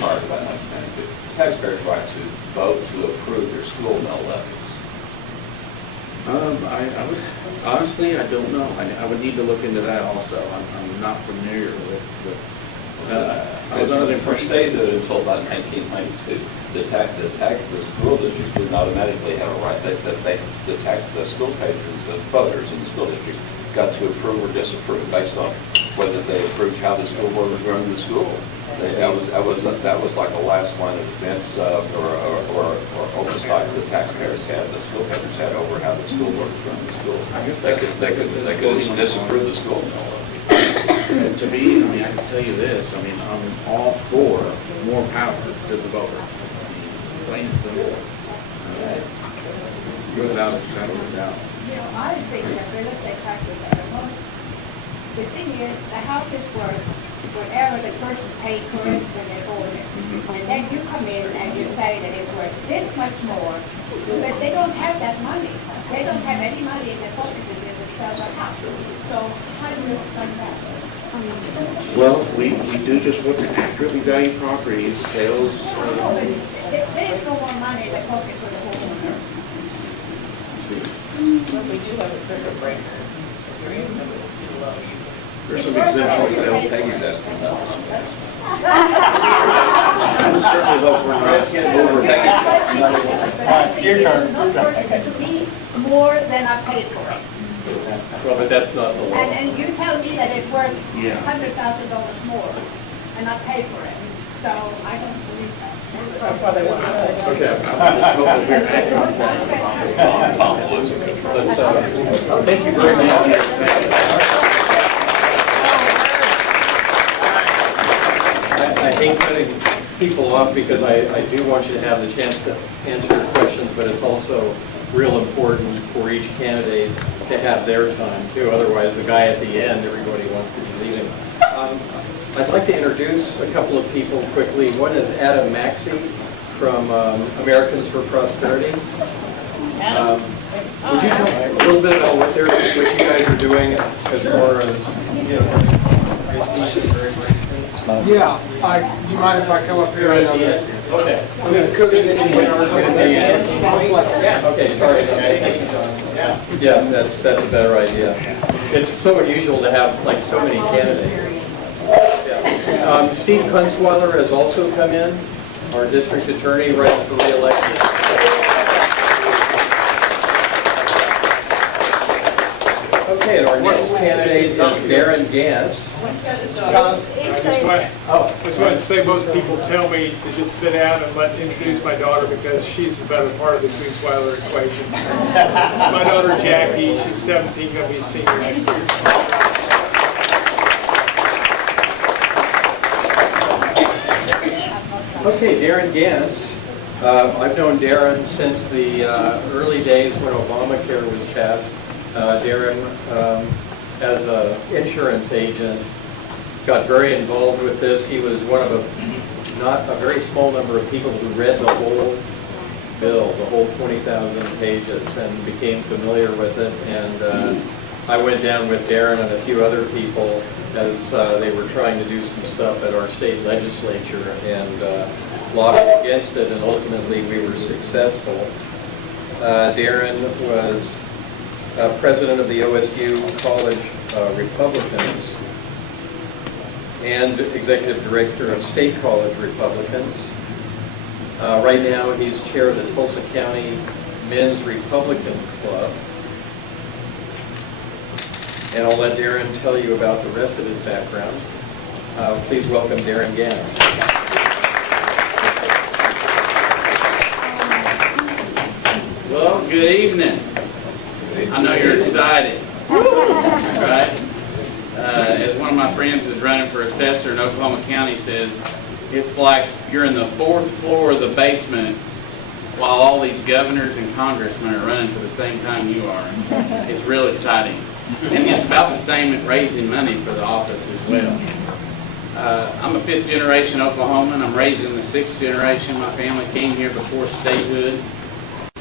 1992. Taxpayers' right to vote to approve their school mill levies. I would, honestly, I don't know. I would need to look into that also. I'm not familiar with I was under the For impression. state that until about 1992, the school districts didn't automatically have a right, the school patrons, the voters in the school district got to approve or disapprove based on whether they approved how the school board was running the school. That was like a last line of defense or oversight the taxpayers had, the school papers had over how the school board was running the schools. They could disapprove the school. To me, I mean, I can tell you this, I mean, I'm all for more power to the voters. Plain and simple. Without a shadow of a doubt. You know, I think that real estate taxes are the most, the thing is, the house is worth whatever the person paid for it when they bought it. And then you come in and you say that it's worth this much more, but they don't have that money. They don't have any money in their pocket to be able to sell the house. So how do you explain that? Well, we do just what to accurately value properties, sales. No, but there is no more money in the pocket for the homeowner. But we do have a circuit breaker. If your income is too low, you There's some exemptions available. Peggy's asking about. I would certainly hope we're not over Peggy. Your turn. It's not worth it to me more than I paid for it. Well, but that's not the law. And you tell me that it's worth Yeah. $100,000 more, and I pay for it. So I don't believe that. That's why they want to. Okay. I would just hope that we're accurate. Tom Blues. Let's, thank you very much. I hate cutting people off because I do want you to have the chance to answer your questions, but it's also real important for each candidate to have their time too. Otherwise, the guy at the end, everybody wants to be leaving. I'd like to introduce a couple of people quickly. One is Adam Maxey from Americans for Prosperity. Would you tell a little bit about what you guys are doing as far as, you know, very briefly? Yeah, do you mind if I come up here? Okay. I'm gonna cook it in here. Okay, sorry. Yeah, that's a better idea. It's so unusual to have like so many candidates. Yeah. Steve Kunzweiler has also come in, our district attorney running for re-election. Okay, and our next candidate is Darren Gantz. I just wanted to say, most people tell me to just sit down and introduce my daughter because she's the better part of the Kunzweiler equation. My daughter Jackie, she's 17, going to be a senior next year. Okay, Darren Gantz. I've known Darren since the early days when Obamacare was passed. Darren, as an insurance agent, got very involved with this. He was one of not a very small number of people who read the whole bill, the whole 20,000 pages, and became familiar with it. And I went down with Darren and a few other people as they were trying to do some stuff at our state legislature and lobbied against it, and ultimately we were successful. Darren was president of the OSU College Republicans and executive director of State College Republicans. Right now, he's chair of the Tulsa County Men's Republican Club. And I'll let Darren tell you about the rest of his background. Please welcome Darren Gantz. Well, good evening. I know you're excited, right? As one of my friends is running for assessor in Oklahoma County says, it's like you're in the 4th floor of the basement while all these governors and congressmen are running for the same time you are. It's real exciting. And it's about the same at raising money for the office as well. I'm a 5th generation Oklahoman. I'm raised in the 6th generation. My family came here before statehood.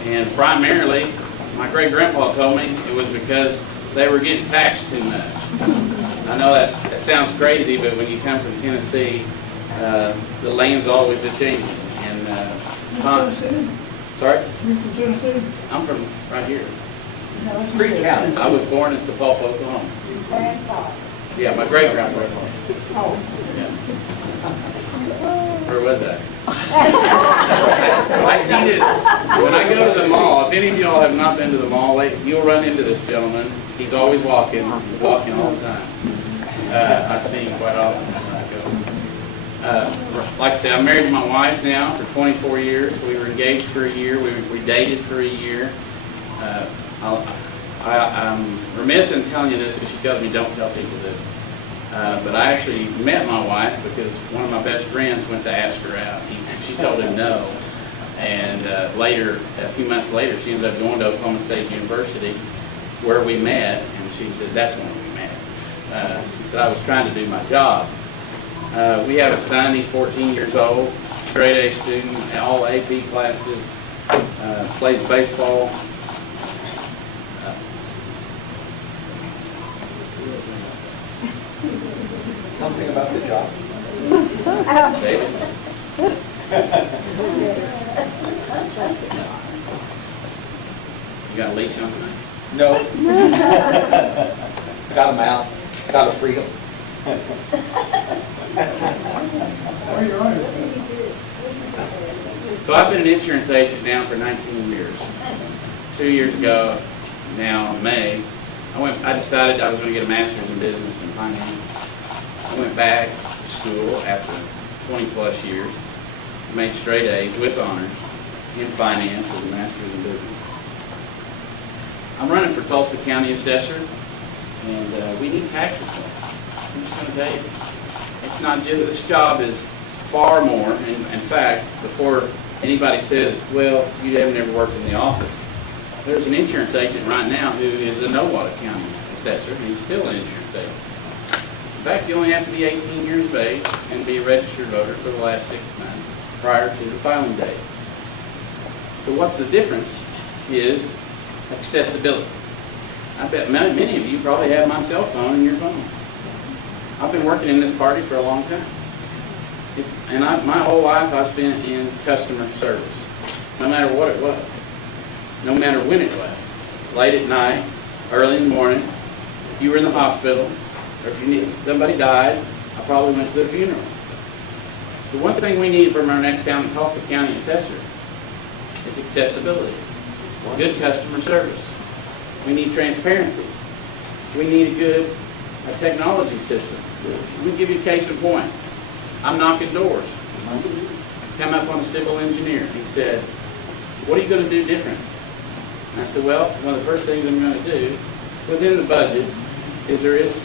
And primarily, my great-grandpa told me it was because they were getting taxed too much. I know that sounds crazy, but when you come from Tennessee, the land's always a-changing. Sorry? You're from Tennessee? I'm from right here. Creek County. I was born in Sapulpa, Oklahoma. Yeah, my great-grandpa. Oh. Yeah. Where was that? I see this. When I go to the mall, if any of y'all have not been to the mall lately, you'll run into this gentleman. He's always walking all the time. I see him quite often when I go. Like I said, I'm married to my wife now for 24 years. We were engaged for a year. We dated for a year. I'm remiss in telling you this because she tells me don't tell people this. But I actually met my wife because one of my best friends went to ask her out. She told him no. And later, a few months later, she ended up going to Oklahoma State University where we met. And she said, that's when we met. She said, I was trying to do my job. We have a son, he's 14 years old, straight A student, all AP classes, plays baseball. Something about the job. David? You got a leash on tonight? No. Got a mouth, got a freedom. So I've been an insurance agent now for 19 years. 2 years ago, now in May, I decided I was going to get a master's in business and finance. I went back to school after 20 plus years, made straight A's with honors in finance with a master's in business. I'm running for Tulsa County Assessor, and we need tax reform. I'm just going to tell you, it's not just, this job is far more, and in fact, before anybody says, well, you haven't ever worked in the office, there's an insurance agent right now who is a Nowata County Assessor, and he's still an insurance agent. In fact, you only have to be 18 years of age and be a registered voter for the last 6 months prior to the filing date. So what's the difference is accessibility. I bet many of you probably have my cell phone in your phone. I've been working in this party for a long time. My whole life I spent in customer service, no matter what it was, no matter when it was, late at night, early in the morning, if you were in the hospital, or if somebody died, I probably went to the funeral. The one thing we need from our next Tulsa County Assessor is accessibility, good customer service. We need transparency. We need a good technology system. Let me give you a case in point. I'm knocking doors. Come up on a civil engineer. He said, what are you going to do different? And I said, well, one of the first things I'm going to do within the budget is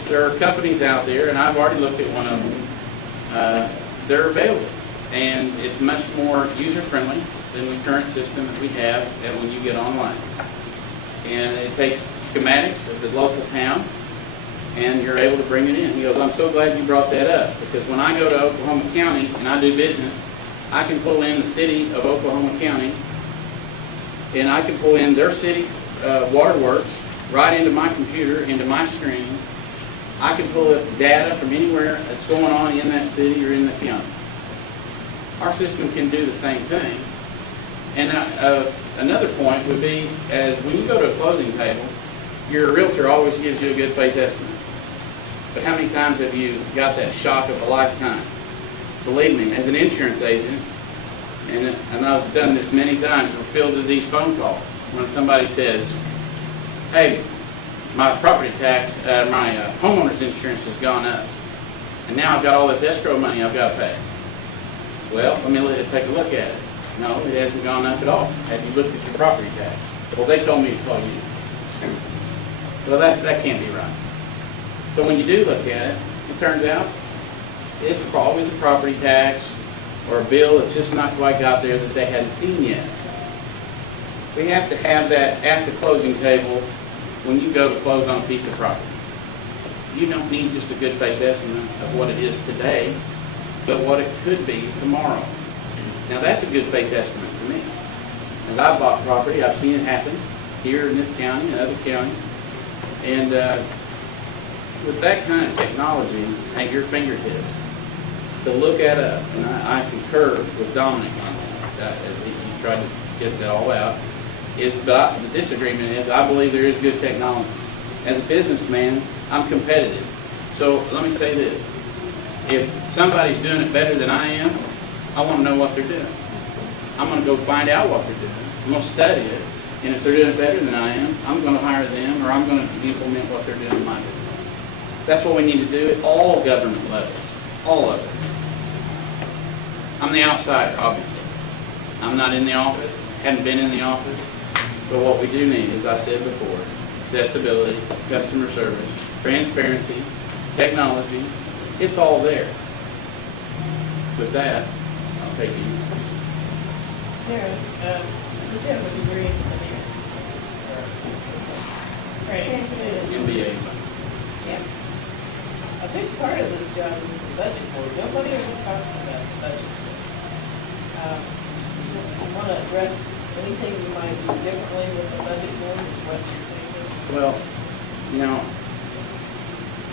there are companies out there, and I've already looked at one of them, they're available. And it's much more user-friendly than the current system that we have and when you get online. And it takes schematics of the local town, and you're able to bring it in. He goes, I'm so glad you brought that up, because when I go to Oklahoma County and I do business, I can pull in the city of Oklahoma County, and I can pull in their city waterworks right into my computer, into my screen. I can pull up data from anywhere that's going on in that city or in the county. Our system can do the same thing. And another point would be, as when you go to a closing table, your realtor always gives you a good faith estimate. But how many times have you got that shock of a lifetime? Believe me, as an insurance agent, and I've done this many times, we're filled with these phone calls when somebody says, hey, my property tax, my homeowner's insurance has gone up, and now I've got all this escrow money I've got to pay. Well, let me take a look at it. No, it hasn't gone up at all. Have you looked at your property tax? Well, they told me to call you. Well, that can't be right. So when you do look at it, it turns out it's always a property tax or a bill that's just not quite got there that they hadn't seen yet. We have to have that at the closing table when you go to close on a piece of property. You don't need just a good faith estimate of what it is today, but what it could be tomorrow. Now that's a good faith estimate for me. As I've bought property, I've seen it happen here in this county and other counties. And with that kind of technology at your fingertips, to look at and I concur with Dominic on this, as he tried to get that all out, but the disagreement is I believe there is good technology. As a businessman, I'm competitive. So let me say this. If somebody's doing it better than I am, I want to know what they're doing. I'm going to go find out what they're doing. I'm going to study it. And if they're doing it better than I am, I'm going to hire them, or I'm going to implement what they're doing in my business. That's what we need to do at all government levels, all of it. I'm the outsider, obviously. I'm not in the office, hadn't been in the office, but what we do need, as I said before, accessibility, customer service, transparency, technology, it's all there. With that, I'll take you. Karen, did you have a degree in engineering? Training? MBA. Yeah. A big part of this job is the budget board. Nobody ever talks about the budget board. You want to address anything you might do differently with the budget board, what you're thinking? Well, you know,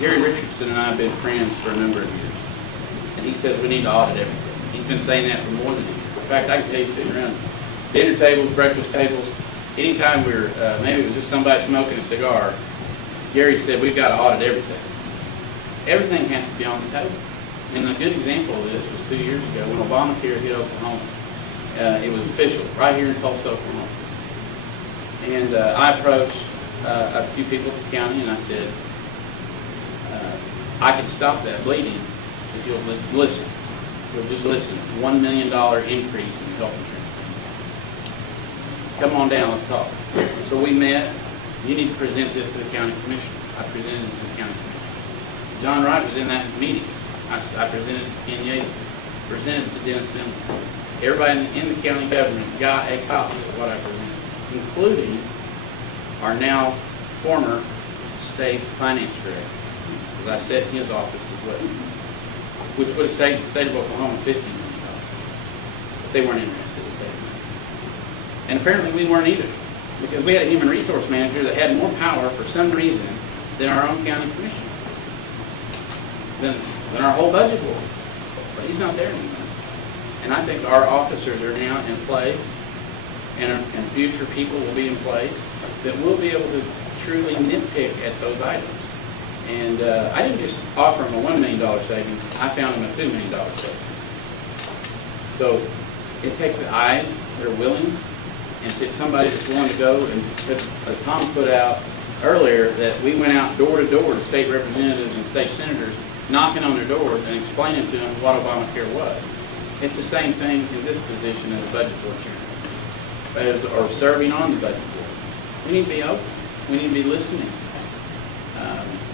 Gary Richardson and I have been friends for a number of years, and he says we need to audit everything. He's been saying that for more than a year. In fact, I can tell you, sitting around dinner tables, breakfast tables, anytime we were, maybe it was just somebody smoking a cigar, Gary said, we've got to audit everything. Everything has to be on the table. And a good example of this was 2 years ago when Obamacare hit Oklahoma. It was official, right here in Tulsa, Oklahoma. And I approached a few people at the county and I said, I can stop that bleeding if you'll listen. You'll just listen. $1 million increase in health insurance. Come on down, let's talk. So we met. You need to present this to the county commissioner. I presented it to the county commissioner. John Wright was in that meeting. I presented it to Ken Yates, presented it to Dennis Simmons. Everybody in the county government got a copy of what I presented, including our now former state finance director, because I sat in his office as well, which would have saved the state of Oklahoma $50 million. But they weren't interested in saving money. And apparently we weren't either, because we had a human resource manager that had more power for some reason than our own county commissioner, than our whole budget board. But he's not there anymore. And I think our officers are now in place, and future people will be in place, that will be able to truly nitpick at those items. And I didn't just offer them a $1 million savings, I found them a $2 million savings. So it takes the eyes that are willing, and it's somebody that's willing to go, and as Tom put out earlier, that we went out door to door to state representatives and state senators, knocking on their doors and explaining to them what Obamacare was. It's the same thing in this position as a budget board chairman, or serving on the budget board. We need to be open. We need to be listening.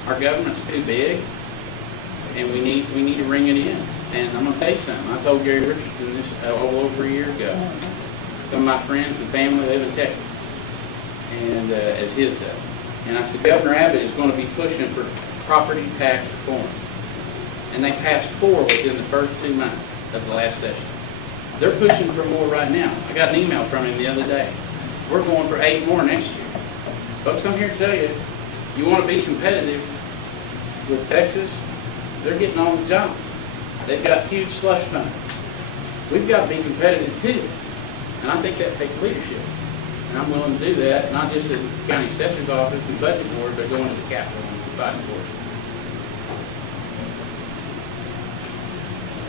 Our government's too big, and we need to bring it in. And I'm going to tell you something. I told Gary Richardson this over a year ago. Some of my friends and family live in Texas, and as his does. And I said, Governor Abbott is going to be pushing for property tax reform. And they passed 4 within the first 2 months of the last session. They're pushing for more right now. I got an email from him the other day. We're going for 8 more next year. Folks, I'm here to tell you, you want to be competitive with Texas, they're getting all the jobs. They've got huge slush funds. We've got to be competitive too. And I think that takes leadership. And I'm willing to do that, not just at the county assessor's office and budget board, but going to the Capitol and fighting for it.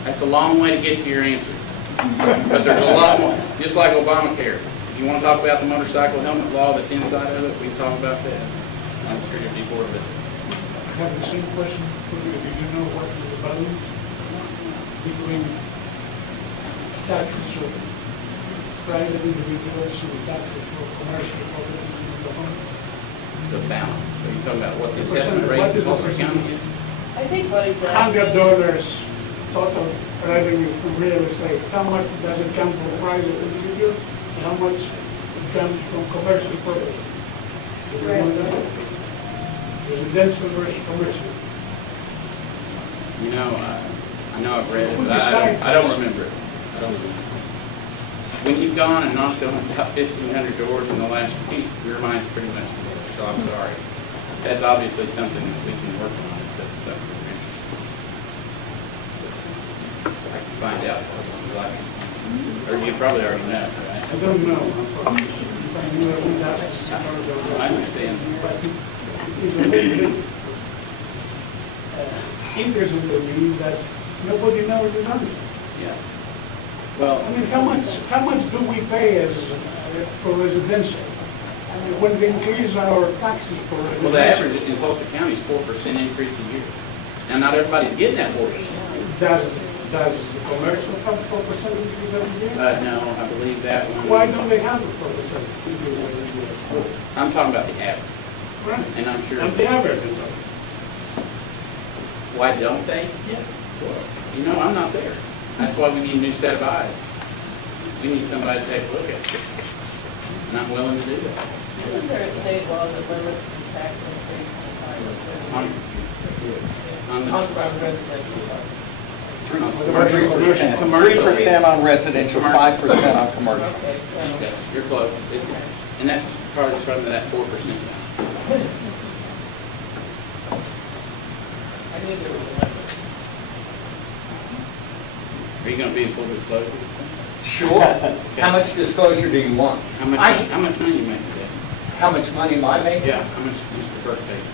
That's a long way to get to your answer. But there's a lot more. Just like Obamacare. If you want to talk about the motorcycle helmet law that's inside of it, we can talk about that. I'm sure you'll be bored of it. I have the same question for you. Do you know what is the balance between taxes for private individuals and taxes for commercial property in the home? The balance. Are you talking about what the assessment rate is also counting? I think what he's asking. $100 total revenue from real estate. How much does it come from private individuals and how much it comes from commercial property? Do you know that? Residential versus commercial. You know, I know I've read it, but I don't remember it. I don't remember it. When you've gone and knocked on about 1,500 doors in the last week, your mind's pretty much clear, so I'm sorry. That's obviously something that we can work on, if that's something we're interested in. I can find out if you like. Or you probably already know, right? I don't know. If I knew, I would ask. I understand. It's a little bit interesting to me that nobody knows the answer. Yeah. Well, I mean, how much do we pay as for residential? And when we increase our taxes for Well, the average in Tulsa County is 4% increase a year. Now, not everybody's getting that 4%. does the commercial have 4% increase every year? No, I believe that Why one, don't they have a 4% increase every year? I'm talking about the average, Right. and I'm sure, And the average is up. why don't they? Well, you know, I'm not there. That's why we need a new set of eyes. We need somebody to take a look at it. And I'm willing to do that. Isn't there a state law that limits the tax increase to 5%? On the- On private residential side. Commercial. Commercial. 3% on residential, 5% on commercial. Okay, so. Okay, you're close. And that's part of that 4% down. I knew there was a limit. Are you gonna be in full disclosure? Sure. How much disclosure do you want? How much money you make today? How much money am I making? Yeah, how much Mr. Burke pays?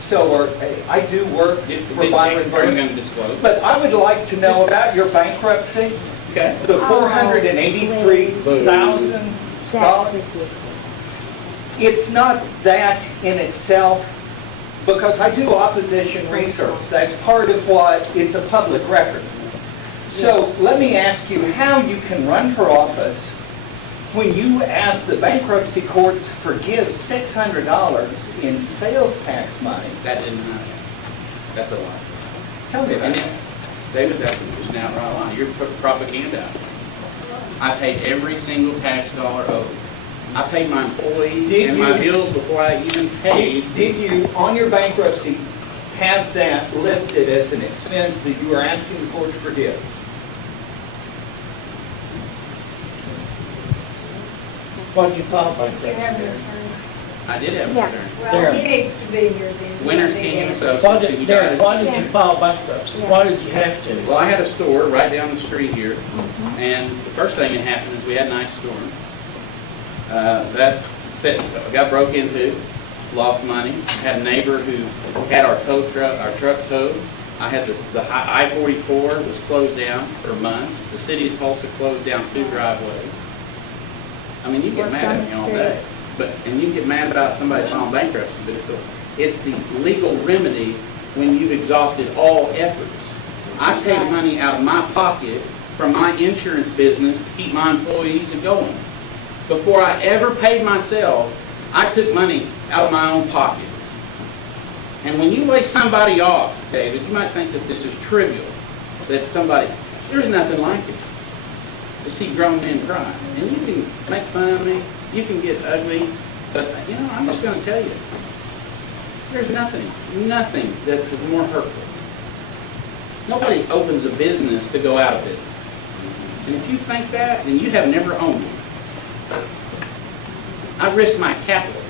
So I do work for Byron Are you Burke, gonna disclose? but I would like to know about your bankruptcy, Okay. the $483,000. It's not that in itself, because I do opposition research. That's part of what, it's a public record. So let me ask you how you can run for office when you ask the bankruptcy court to forgive $600 in sales tax money. That didn't happen. That's a lie. Tell me about And it. it, David, that's just an outright lie. You're putting propaganda out. I paid every single tax dollar owed. I paid my employees Did and my you? bills before I even paid. Did you, on your bankruptcy, have that listed as an expense that you were asking the court to forgive? What did you file You have your bankruptcy? attorney. I did have a Yeah. return. Well, he needs to be here then. Winners King and Why Associates, did, you Darren, guys. why did you file bankruptcy? Why did you have to? Well, I had a store right down the street here, and the first thing that happened is we had an ice storm. That got broke into, lost money. Had a neighbor who had our truck towed. I had the I-44 was closed down for months. The city of Tulsa closed down 2 driveways. I mean, you get mad at me all day, and you get mad about somebody filing bankruptcy, but it's the legal remedy when you've exhausted all efforts. I paid money out of my pocket from my insurance business to keep my employees going. Before I ever paid myself, I took money out of my own pocket. And when you lay somebody off, David, you might think that this is trivial, that there's nothing like it to see grown men cry. And you can make fun of me, you can get ugly, but, I'm just going to tell you, there's nothing that is more hurtful. Nobody opens a business to go out of business. And if you think that, then you have never owned one. I risked my capital.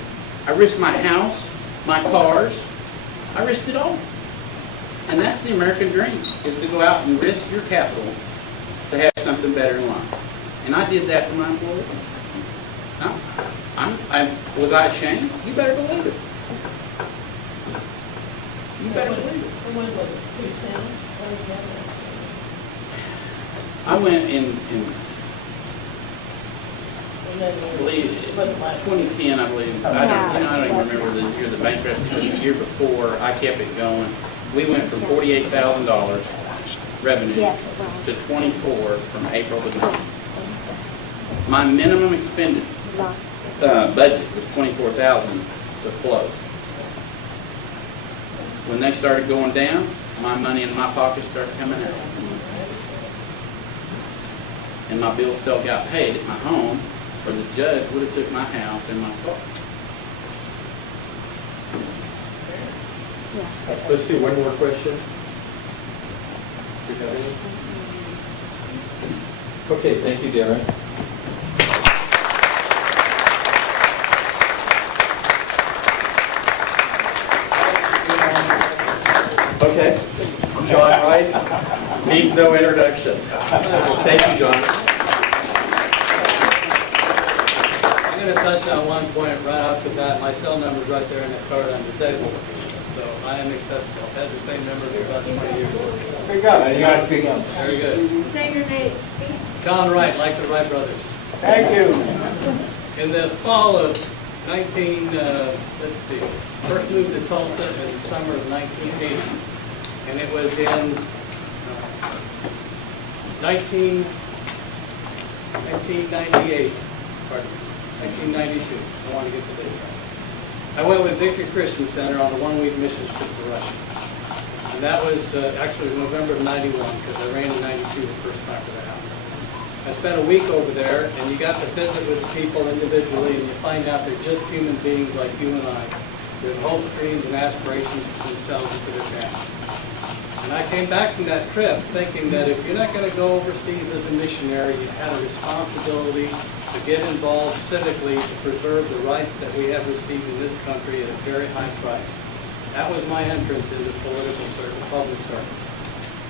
I risked my house, my cars. I risked it all. And that's the American dream, is to go out and risk your capital to have something better in life. And I did that for my employees. Was I ashamed? You better believe it. You better believe it. So when was it, 210? I went in And then I believe, it wasn't last 2010, I believe. I don't even remember the year the bankruptcy, but the year before, I kept it going. We went from $48,000 revenue to 24 from April to May. My minimum expenditure budget was 24,000 to close. When they started going down, my money in my pocket started coming out. And my bills still got paid at my home, or the judge would have took my house and my car. Let's see, one more question. Do you have any? Okay, thank you, Darren. Okay, John Wright needs no introduction. Thank you, John. I'm going to touch on one point right off the bat. My cell number's right there in that card on the table. So I am accessible. I've had the same number for about 20 years. There you go. You guys speak up. Very good. Say your name. John Wright, like the Wright brothers. Thank you. In the fall of let's see, first moved to Tulsa in the summer of 1980. And it was in 1998, pardon me, 1992. I want to get the date right. I went with Victory Christian Center on a one-week mission trip to Russia. And that was actually November of 91, because I ran in 92 the first time for the house. I spent a week over there, and you got to visit with people individually, and you find out they're just human beings like you and I, with hopes, dreams, and aspirations for themselves and for their families. And I came back from that trip thinking that if you're not going to go overseas as a missionary, you had a responsibility to get involved civically to preserve the rights that we have received in this country at a very high price. That was my entrance into political service, public service.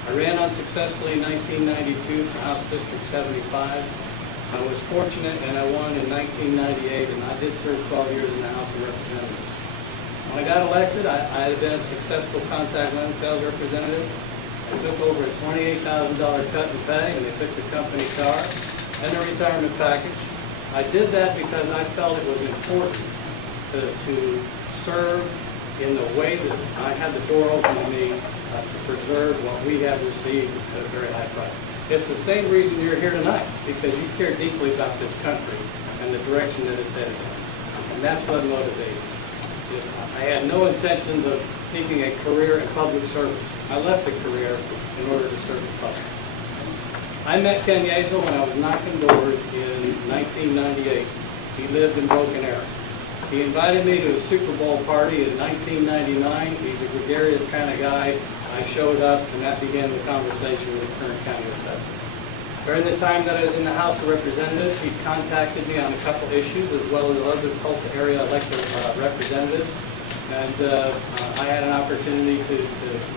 I ran unsuccessfully in 1992 for House District 75. I was fortunate and I won in 1998, and I did serve 12 years in the House of Representatives. When I got elected, I had been a successful contact lens sales representative. I took over a $28,000 cut in pay, and they took the company car and the retirement package. I did that because I felt it was important to serve in the way that I had the door open to me to preserve what we have received at a very high price. It's the same reason you're here tonight, because you care deeply about this country and the direction that it's headed in. And that's what motivated me. I had no intentions of seeking a career in public service. I left a career in order to serve the public. I met Ken Yazel when I was knocking doors in 1998. He lived in Broken Arrow. He invited me to a Super Bowl party in 1999. He's a gregarious kind of guy. I showed up, and that began the conversation with the current county assessor. During the time that I was in the House of Representatives, he contacted me on a couple issues, as well as other Tulsa area elected representatives. And I had an opportunity to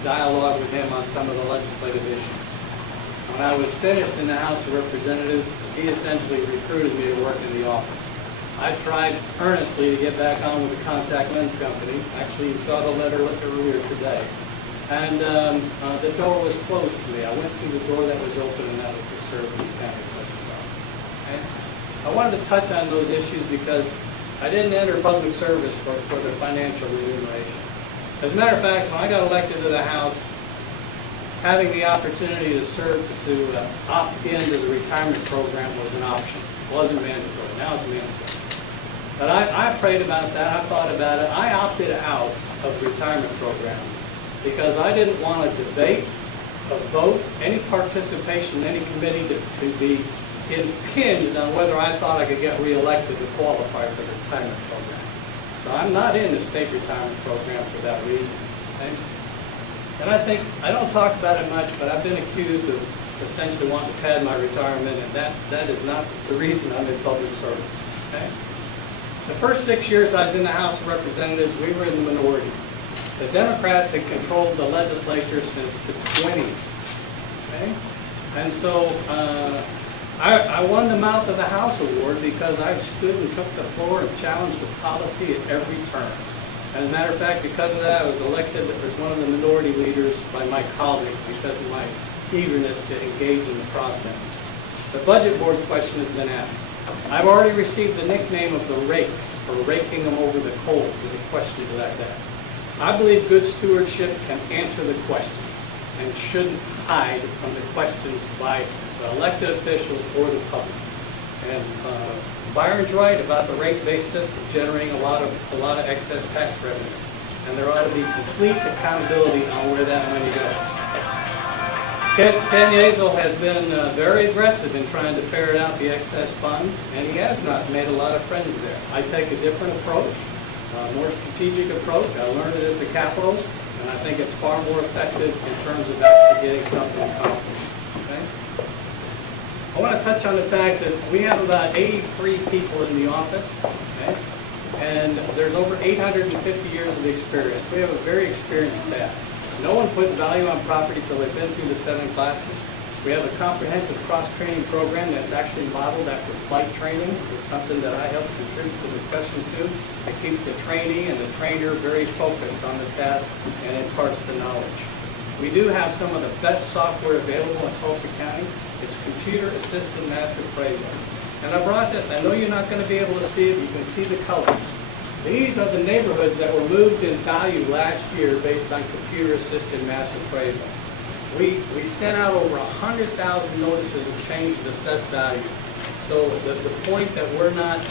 dialogue with him on some of the legislative issues. When I was finished in the House of Representatives, he essentially recruited me to work in the office. I tried earnestly to get back on with the contact lens company. Actually, you saw the letter earlier today. And the door was closed to me. I went through the door that was open, and that was to serve in the county assessor's office. Okay? I wanted to touch on those issues because I didn't enter public service for the financial remuneration. As a matter of fact, when I got elected to the House, having the opportunity to serve, to opt into the retirement program was an option. It wasn't mandatory. Now it's mandatory. But I prayed about that. I thought about it. I opted out of the retirement program because I didn't want a debate, a vote, any participation in any committee to be impinged on whether I thought I could get reelected to qualify for the retirement program. So I'm not in the state retirement program for that reason. Okay? And I don't talk about it much, but I've been accused of essentially wanting to pad my retirement, and that is not the reason I'm in public service. Okay? The first 6 years I was in the House of Representatives, we were in the minority. The Democrats had controlled the legislature since the 20s. Okay? And so I won the Mouth of the House award because I stood and took the floor and challenged the policy at every turn. As a matter of fact, because of that, I was elected as one of the minority leaders by my colleagues because of my eagerness to engage in the process. The budget board question has been asked. I've already received the nickname of the rake, for raking them over the coals with the questions like that. I believe good stewardship can answer the questions and shouldn't hide from the questions by the elected officials or the public. And Byron's right about the rate-based system generating a lot of excess tax revenue, and there ought to be complete accountability on where that money goes. Ken Yazel has been very aggressive in trying to ferret out the excess funds, and he has not made a lot of friends there. I take a different approach, a more strategic approach. I learned it at the Capitol, and I think it's far more effective in terms of actually getting something accomplished. Okay? I want to touch on the fact that we have about 83 people in the office, okay? And there's over 850 years of experience. We have a very experienced staff. No one puts value on property till they've been through the 7 classes. We have a comprehensive cross-training program that's actually modeled after flight training. It's something that I help contribute the discussion to. It keeps the trainee and the trainer very focused on the task and imparts the knowledge. We do have some of the best software available in Tulsa County. It's computer-assisted mass appraisal. And I brought this. I know you're not going to be able to see it. You can see the colors. These are the neighborhoods that were moved in value last year based on computer-assisted mass appraisal. We sent out over 100,000 notices of change of assessed value. So the point that we're not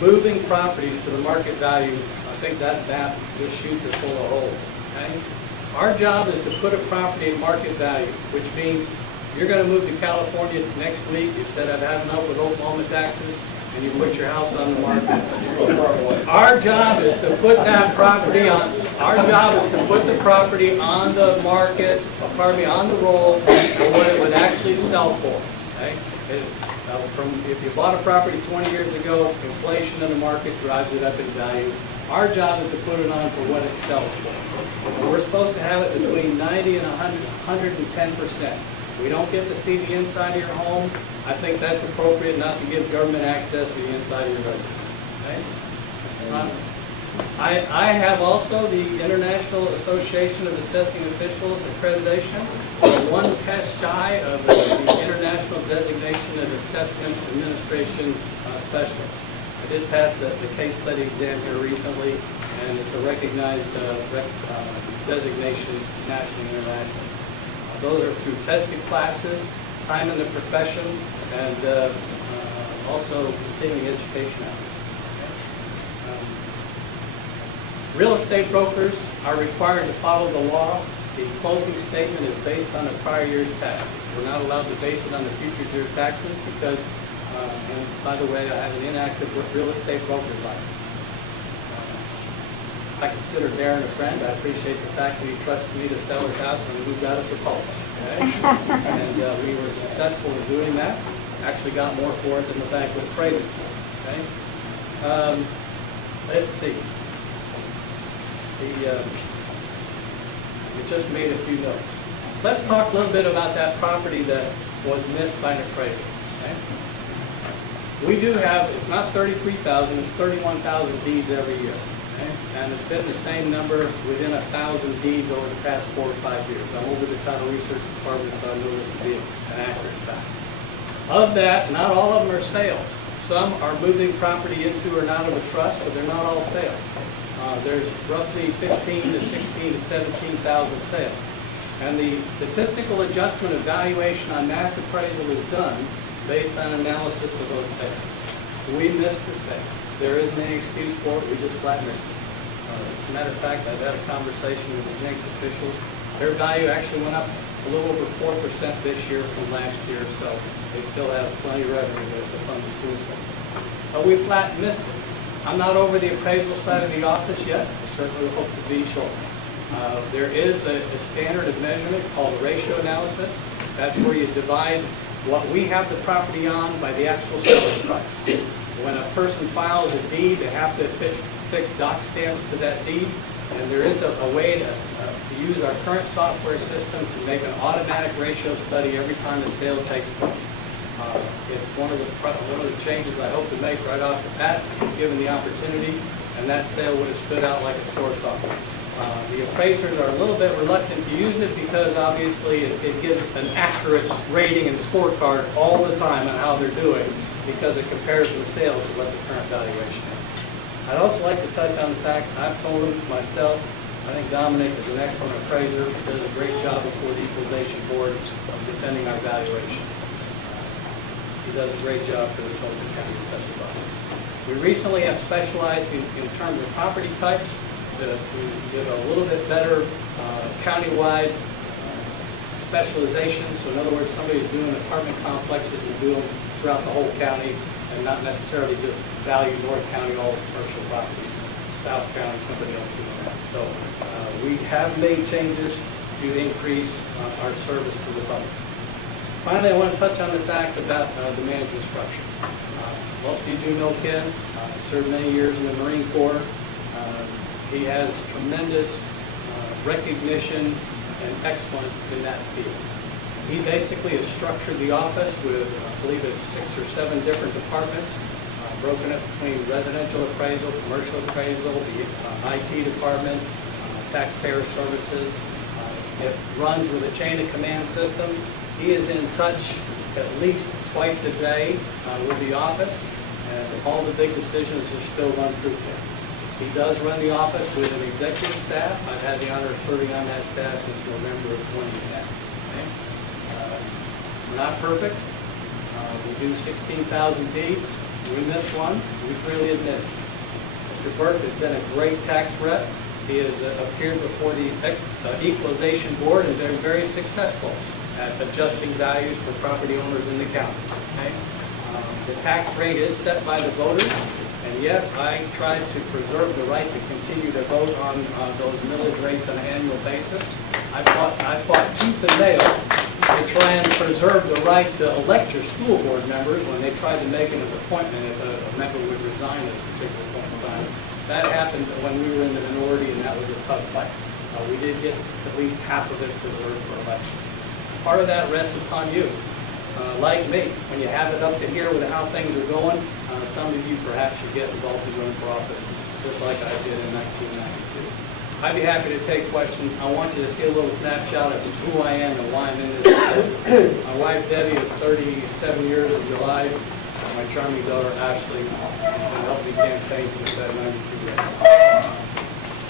moving properties to the market value, I think that map just shoots us full of holes, okay? Our job is to put a property at market value, which means you're gonna move to California next week, you said I've had enough with Oklahoma taxes, and you put your house on the market. Our job is to put that property on, our job is to put the property on the market, pardon me, on the roll for what it would actually sell for, okay? If you bought a property 20 years ago, inflation in the market drives it up in value. Our job is to put it on for what it sells for. And we're supposed to have it between 90 and 110%. We don't get to see the inside of your home. I think that's appropriate not to give government access to the inside of your residence. Okay? I have also the International Association of Assessing Officials accreditation. We're one test shy of the International Designation of Assessment Administration Specialist. I did pass the case study exam here recently, and it's a recognized designation nationally and internationally. Those are through tested classes, time in the profession, and also continuing education efforts. Real estate brokers are required to follow the law. The closing statement is based on the prior year's taxes. We're not allowed to base it on the future year's taxes because, and by the way, I have an inactive real estate broker's license. I consider Darren a friend. I appreciate the fact that he trusted me to sell his house when we moved out of Tulsa. Okay? And we were successful in doing that. Actually got more for it than the bank would appraise it for. Okay? Let's see. We just made a few notes. Let's talk a little bit about that property that was missed by an appraisal. Okay? We do have, it's not 33,000, it's 31,000 deeds every year. Okay? And it's been the same number within 1,000 deeds over the past 4 or 5 years. I'm over the title research department, so I know this to be an accurate fact. Of that, not all of them are sales. Some are moving property into or out of a trust, so they're not all sales. There's roughly 15 to 16 to 17,000 sales. And the statistical adjustment of valuation on mass appraisal is done based on analysis of those sales. We missed the sale. There isn't any excuse for it, we just flat missed it. As a matter of fact, I've had a conversation with the Jenks officials. Their value actually went up a little over 4% this year from last year, so they still have plenty of revenue to fund the school system. But we flat missed it. I'm not over the appraisal side of the office yet. I certainly hope to be shortly. There is a standard of measurement called ratio analysis. That's where you divide what we have the property on by the actual selling price. When a person files a deed, they have to fix doc stamps to that deed. And there is a way to use our current software system to make an automatic ratio study every time a sale takes place. It's one of the changes I hope to make right off the bat, given the opportunity, and that sale would have stood out like a sore thumb. The appraisers are a little bit reluctant to use it because obviously it gives an accurate rating and scorecard all the time on how they're doing because it compares the sales to what the current valuation is. I'd also like to touch on the fact, I've told them myself, I think Dominic is an excellent appraiser, does a great job before the equalization board of defending our valuations. He does a great job for the Tulsa County Assessor Office. We recently have specialized in terms of property types to give a little bit better countywide specialization. So in other words, somebody's doing apartment complexes and do them throughout the whole county and not necessarily just value North County, all the commercial properties. South County, somebody else doing that. So we have made changes to increase our service to the public. Finally, I want to touch on the fact about the management structure. Most of you do know Ken. Served many years in the Marine Corps. He has tremendous recognition and excellence in that field. He basically has structured the office with, I believe it's 6 or 7 different departments, broken up between residential appraisal, commercial appraisal, the IT department, taxpayer services. It runs with a chain of command system. He is in touch at least twice a day with the office, and all the big decisions are still run through him. He does run the office with an executive staff. I've had the honor of serving on that staff since November of 2010. Okay? We're not perfect. We do 16,000 deeds. We miss one. We freely admit it. Mr. Burke has been a great tax rep. He has appeared before the equalization board and been very successful at adjusting values for property owners in the county. Okay? The tax rate is set by the voters. And yes, I tried to preserve the right to continue to vote on those millage rates on an annual basis. I fought tooth and nail to try and preserve the right to elect your school board members when they tried to make an appointment if a member would resign at a particular point in time. That happened when we were in the minority, and that was a tough fight. We did get at least half of it preserved for election. Part of that rests upon you. Like me, when you have it up to here with how things are going, some of you perhaps should get involved in running for office, just like I did in 1992. I'd be happy to take questions. I want you to see a little snapshot of who I am and why I'm in this. My wife Debbie of 37 years in July, and my charming daughter Ashley, have helped me campaign since that 92 days.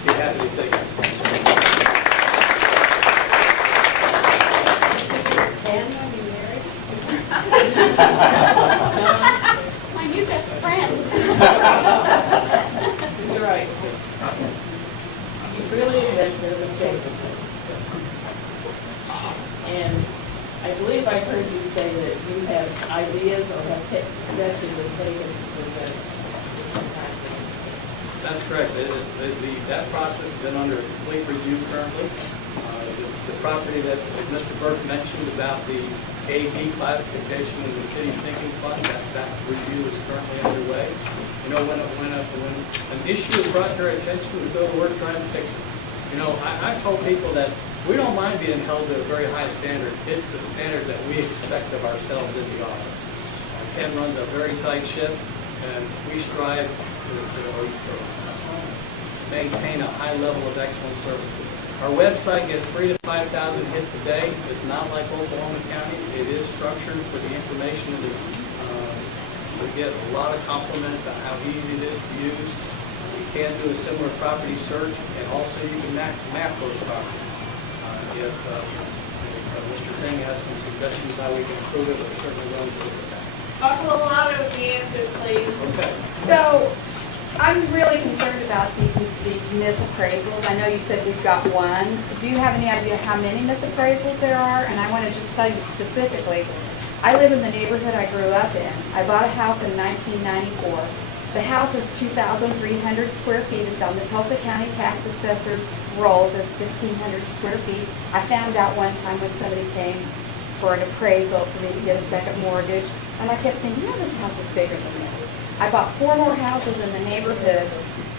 Be happy to take questions. My new best friend. You're right. You really admit your mistake. And I believe I heard you say that you have ideas or have steps that you've taken to prevent this happening. That's correct. That process has been under complete review currently. The property that Mr. Burke mentioned about the A/B classification in the city sinking fund, that review is currently underway. You know, when an issue is brought to our attention, we go to work trying to fix it. You know, I told people that we don't mind being held to a very high standard. It's the standard that we expect of ourselves in the office. Ken runs a very tight ship, and we strive to maintain a high level of excellent service. Our website gets 3,000 to 5,000 hits a day. It's not like Oklahoma County. It is structured for the information that we get a lot of compliments on how easy it is to use. You can do a similar property search, and also you can map those properties. If Mr. King has some suggestions how we can improve it, we're certainly willing to look at that. Talk a little louder with the answer, please. Okay. So, I'm really concerned about these misappraisals. I know you said we've got one. Do you have any idea how many misappraisals there are? And I want to just tell you specifically, I live in the neighborhood I grew up in. I bought a house in 1994. The house is 2,300 square feet. It's on the Tulsa County Tax Assessor's rolls as 1,500 square feet. I found out one time when somebody came for an appraisal for me to get a second mortgage, and I kept thinking, this house is bigger than this. I bought 4 more houses in the neighborhood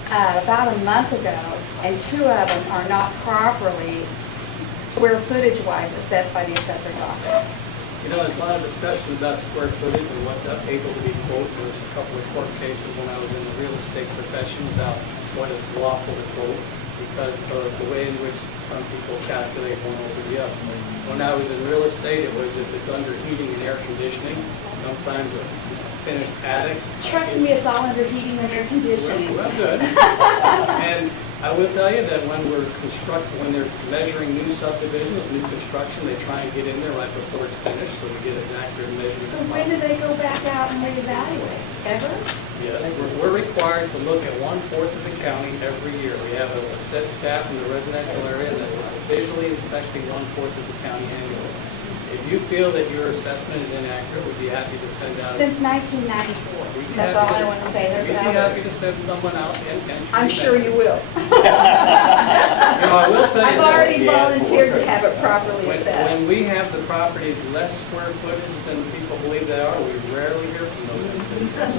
about a month ago, and 2 of them are not properly square footage-wise assessed by the assessor's office. You know, there's a lot of discussion about square footage and what's able to be quoted. There was a couple of court cases when I was in the real estate profession about what is lawful to quote because of the way in which some people calculate one over the other. When I was in real estate, it was if it's under heating and air conditioning, sometimes a finished attic. Trust me, it's all under heating and air conditioning. Well, good. And I will tell you that when when they're measuring new subdivisions, new construction, they try and get in there right before it's finished, so we get an accurate measurement. So when do they go back out and reevaluate? Ever? Yes, we're required to look at 1/4 of the county every year. We have a set staff in the residential area that's visually inspecting 1/4 of the county annually. If you feel that your assessment is inaccurate, we'd be happy to send out. Since 1994. That's all I want to say. There's We'd be happy to others. send someone out and. I'm sure you will. You know, I will tell you I've this. already volunteered to have it properly When assessed. we have the properties less square footage than people believe they are, we rarely hear from those individuals.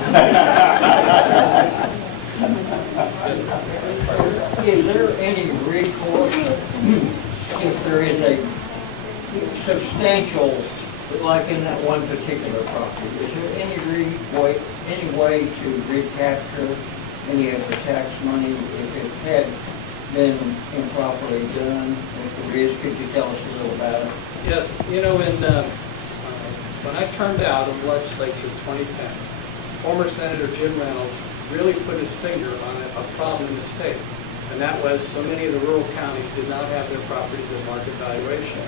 Is there any recourse if there is a substantial, like in that one particular property, is there any way to recapture any of the tax money if it had been improperly done? If there is, could you tell us a little about it? Yes, you know, when I turned out of the legislature in 2010, former Senator Jim Reynolds really put his finger on a problem in the state. And that was so many of the rural counties did not have their properties at market valuation.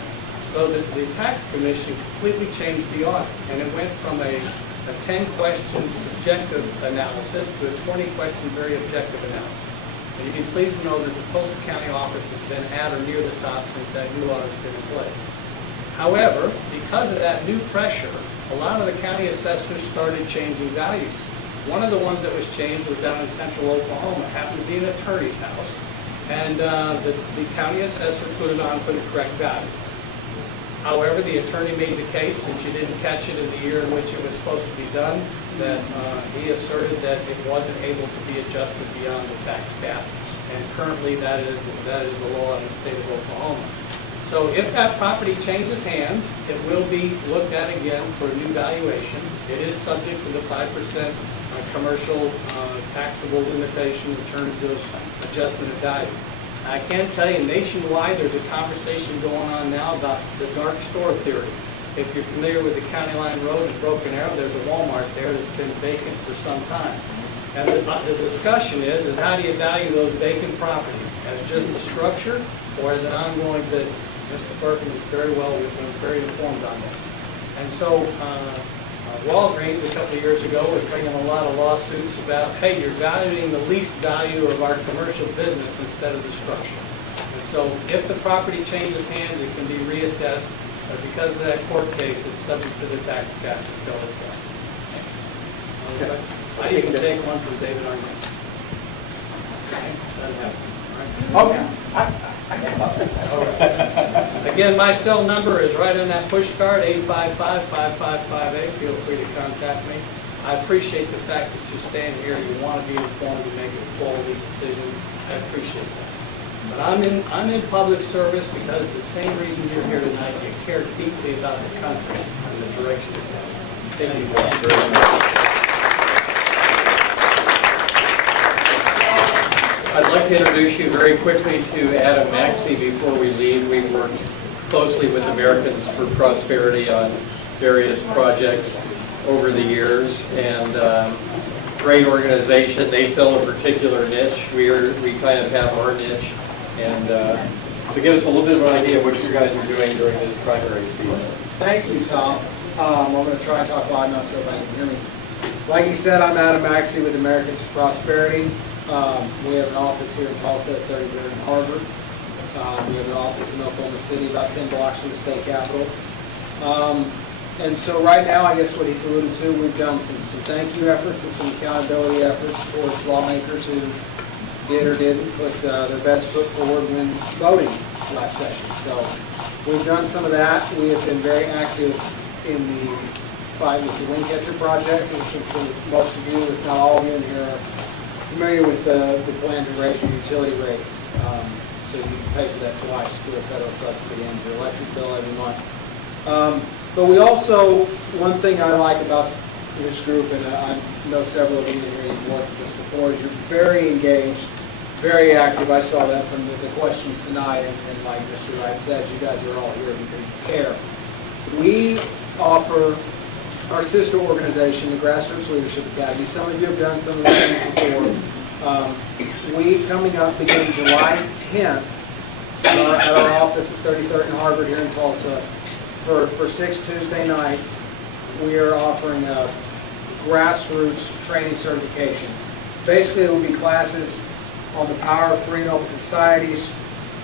So the tax commission completely changed the audit, and it went from a 10-question subjective analysis to a 20-question very objective analysis. And you can please know that the Tulsa County office has been at or near the top since that new audit's been in place. However, because of that new pressure, a lot of the county assessors started changing values. One of the ones that was changed was down in central Oklahoma. It happened to be an attorney's house. And the county assessor put it on for the correct value. However, the attorney made the case, since you didn't catch it in the year in which it was supposed to be done, that he asserted that it wasn't able to be adjusted beyond the tax cap. And currently, that is the law in the state of Oklahoma. So if that property changes hands, it will be looked at again for a new valuation. It is subject to the 5% commercial taxable limitation in terms of adjustment of value. I can tell you nationwide, there's a conversation going on now about the dark store theory. If you're familiar with the County Line Road in Broken Arrow, there's a Walmart there that's been vacant for some time. And the discussion is how do you value those vacant properties? As just a structure or as an ongoing business? Mr. Burton is very very informed on this. And so Walgreens a couple of years ago was bringing a lot of lawsuits about, hey, you're valuing the least value of our commercial business instead of the structure. And so if the property changes hands, it can be reassessed. But because of that court case, it's subject to the tax cap until assessed. I even take one from David Arnett. Again, my cell number is right on that push card, 855-5558. Feel free to contact me. I appreciate the fact that you stand here, you want to be informed and make a quality decision. I appreciate that. But I'm in public service because the same reason you're here tonight, you care deeply about the country and the direction it's going. Thank you very much. I'd like to introduce you very quickly to Adam Maxey before we leave. We've worked closely with Americans for Prosperity on various projects over the years, and great organization. They fill a particular niche. We kind of have our niche, and so give us a little bit of an idea of what you guys are doing during this primary season. Thank you, Tom. I'm going to try and talk loud enough so everybody can hear me. Like you said, I'm Adam Maxey with Americans for Prosperity. We have an office here in Tulsa at 33rd and Harvard. We have an office in Oklahoma City, about 10 blocks from the state capitol. And so right now, I guess what he's alluded to, we've done some thank you efforts and some accountability efforts towards lawmakers who did or didn't put their best foot forward when voting last session. So we've done some of that. We have been very active in the fight with the Wind Catcher project, which I'm sure most of you, if not all of you in here, are familiar with the plan to raise your utility rates. So you can pay for that twice through a federal subsidy and your electric bill every month. But we also, one thing I like about this group, and I know several of you in here you've worked with us before, is you're very engaged, very active. I saw that from the questions tonight, and like Mr. Wright said, you guys are all here because you care. We offer our sister organization, the Grassroots Leadership Academy. Some of you have done some of the things before. We, coming up beginning July 10th, at our office at 33rd and Harvard here in Tulsa, for 6 Tuesday nights, we are offering a grassroots training certification. Basically, it will be classes on the power of free and open societies,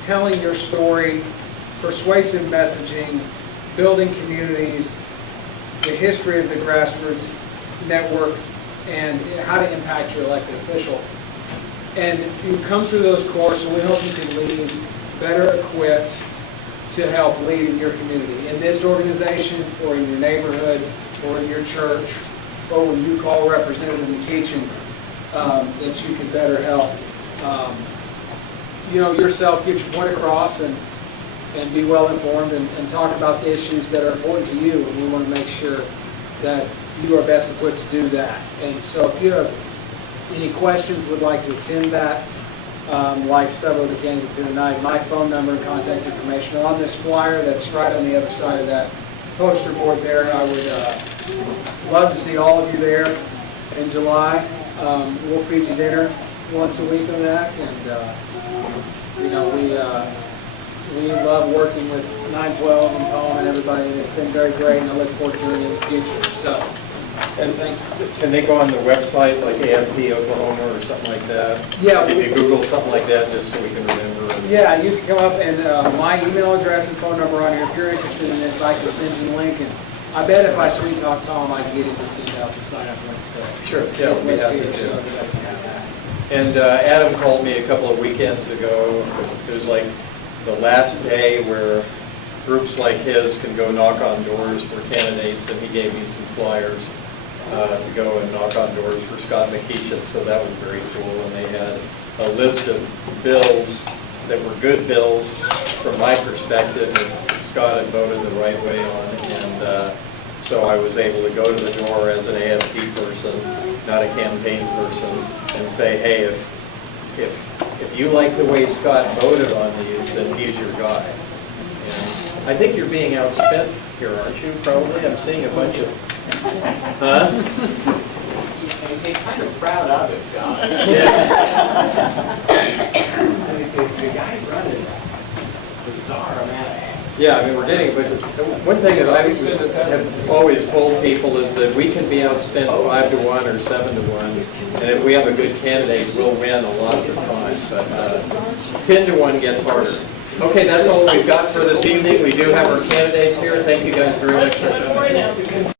telling your story, persuasive messaging, building communities, the history of the grassroots network, and how to impact your elected official. And you come through those courses, and we hope you can leave better equipped to help lead in your community, in this organization, or in your neighborhood, or in your church, or when you call Representative McKeachin, that you can better help, yourself get your point across and be well informed and talk about the issues that are important to you. And we want to make sure that you are best equipped to do that. And so if you have any questions, would like to attend that, like several of the candidates here tonight, my phone number and contact information are on this flyer that's right on the other side of that poster board there. I would love to see all of you there in July. We'll feed you dinner once a week on that, and, you know, we love working with 912 and Tom and everybody, and it's been very great, and I look forward to doing it in the future, so. And can they go on the website, like AFP Oklahoma or something like that? Yeah. If you Google something like that, just so we can remember. Yeah, you can come up and my email address and phone number on here. If you're interested in this, I can send you the link. And I bet if I sweet talk Tom, I can get him to send out the sign up link. Sure, yeah, we have to So do. that I can have that. And Adam called me a couple of weekends ago. It was like the last day where groups like his can go knock on doors for candidates, and he gave me some flyers to go and knock on doors for Scott McKeeshan, so that was very cool. And they had a list of bills that were good bills from my perspective that Scott had voted the right way on. And so I was able to go to the door as an AFP person, not a campaign person, and say, hey, if you like the way Scott voted on these, then he's your guy. And I think you're being outspent here, aren't you, probably? I'm seeing a bunch of, huh? He's kind of proud of it, John. Yeah. The guy's running bizarre amount of ads. Yeah, I mean, we're getting, but one thing that I have always told people is that we can be outspent 5-1 or 7-1, and if we have a good candidate, we'll win a lot of the time, but 10-1 gets harder. Okay, that's all we've got for this evening. We do have our candidates here. Thank you guys very much for coming.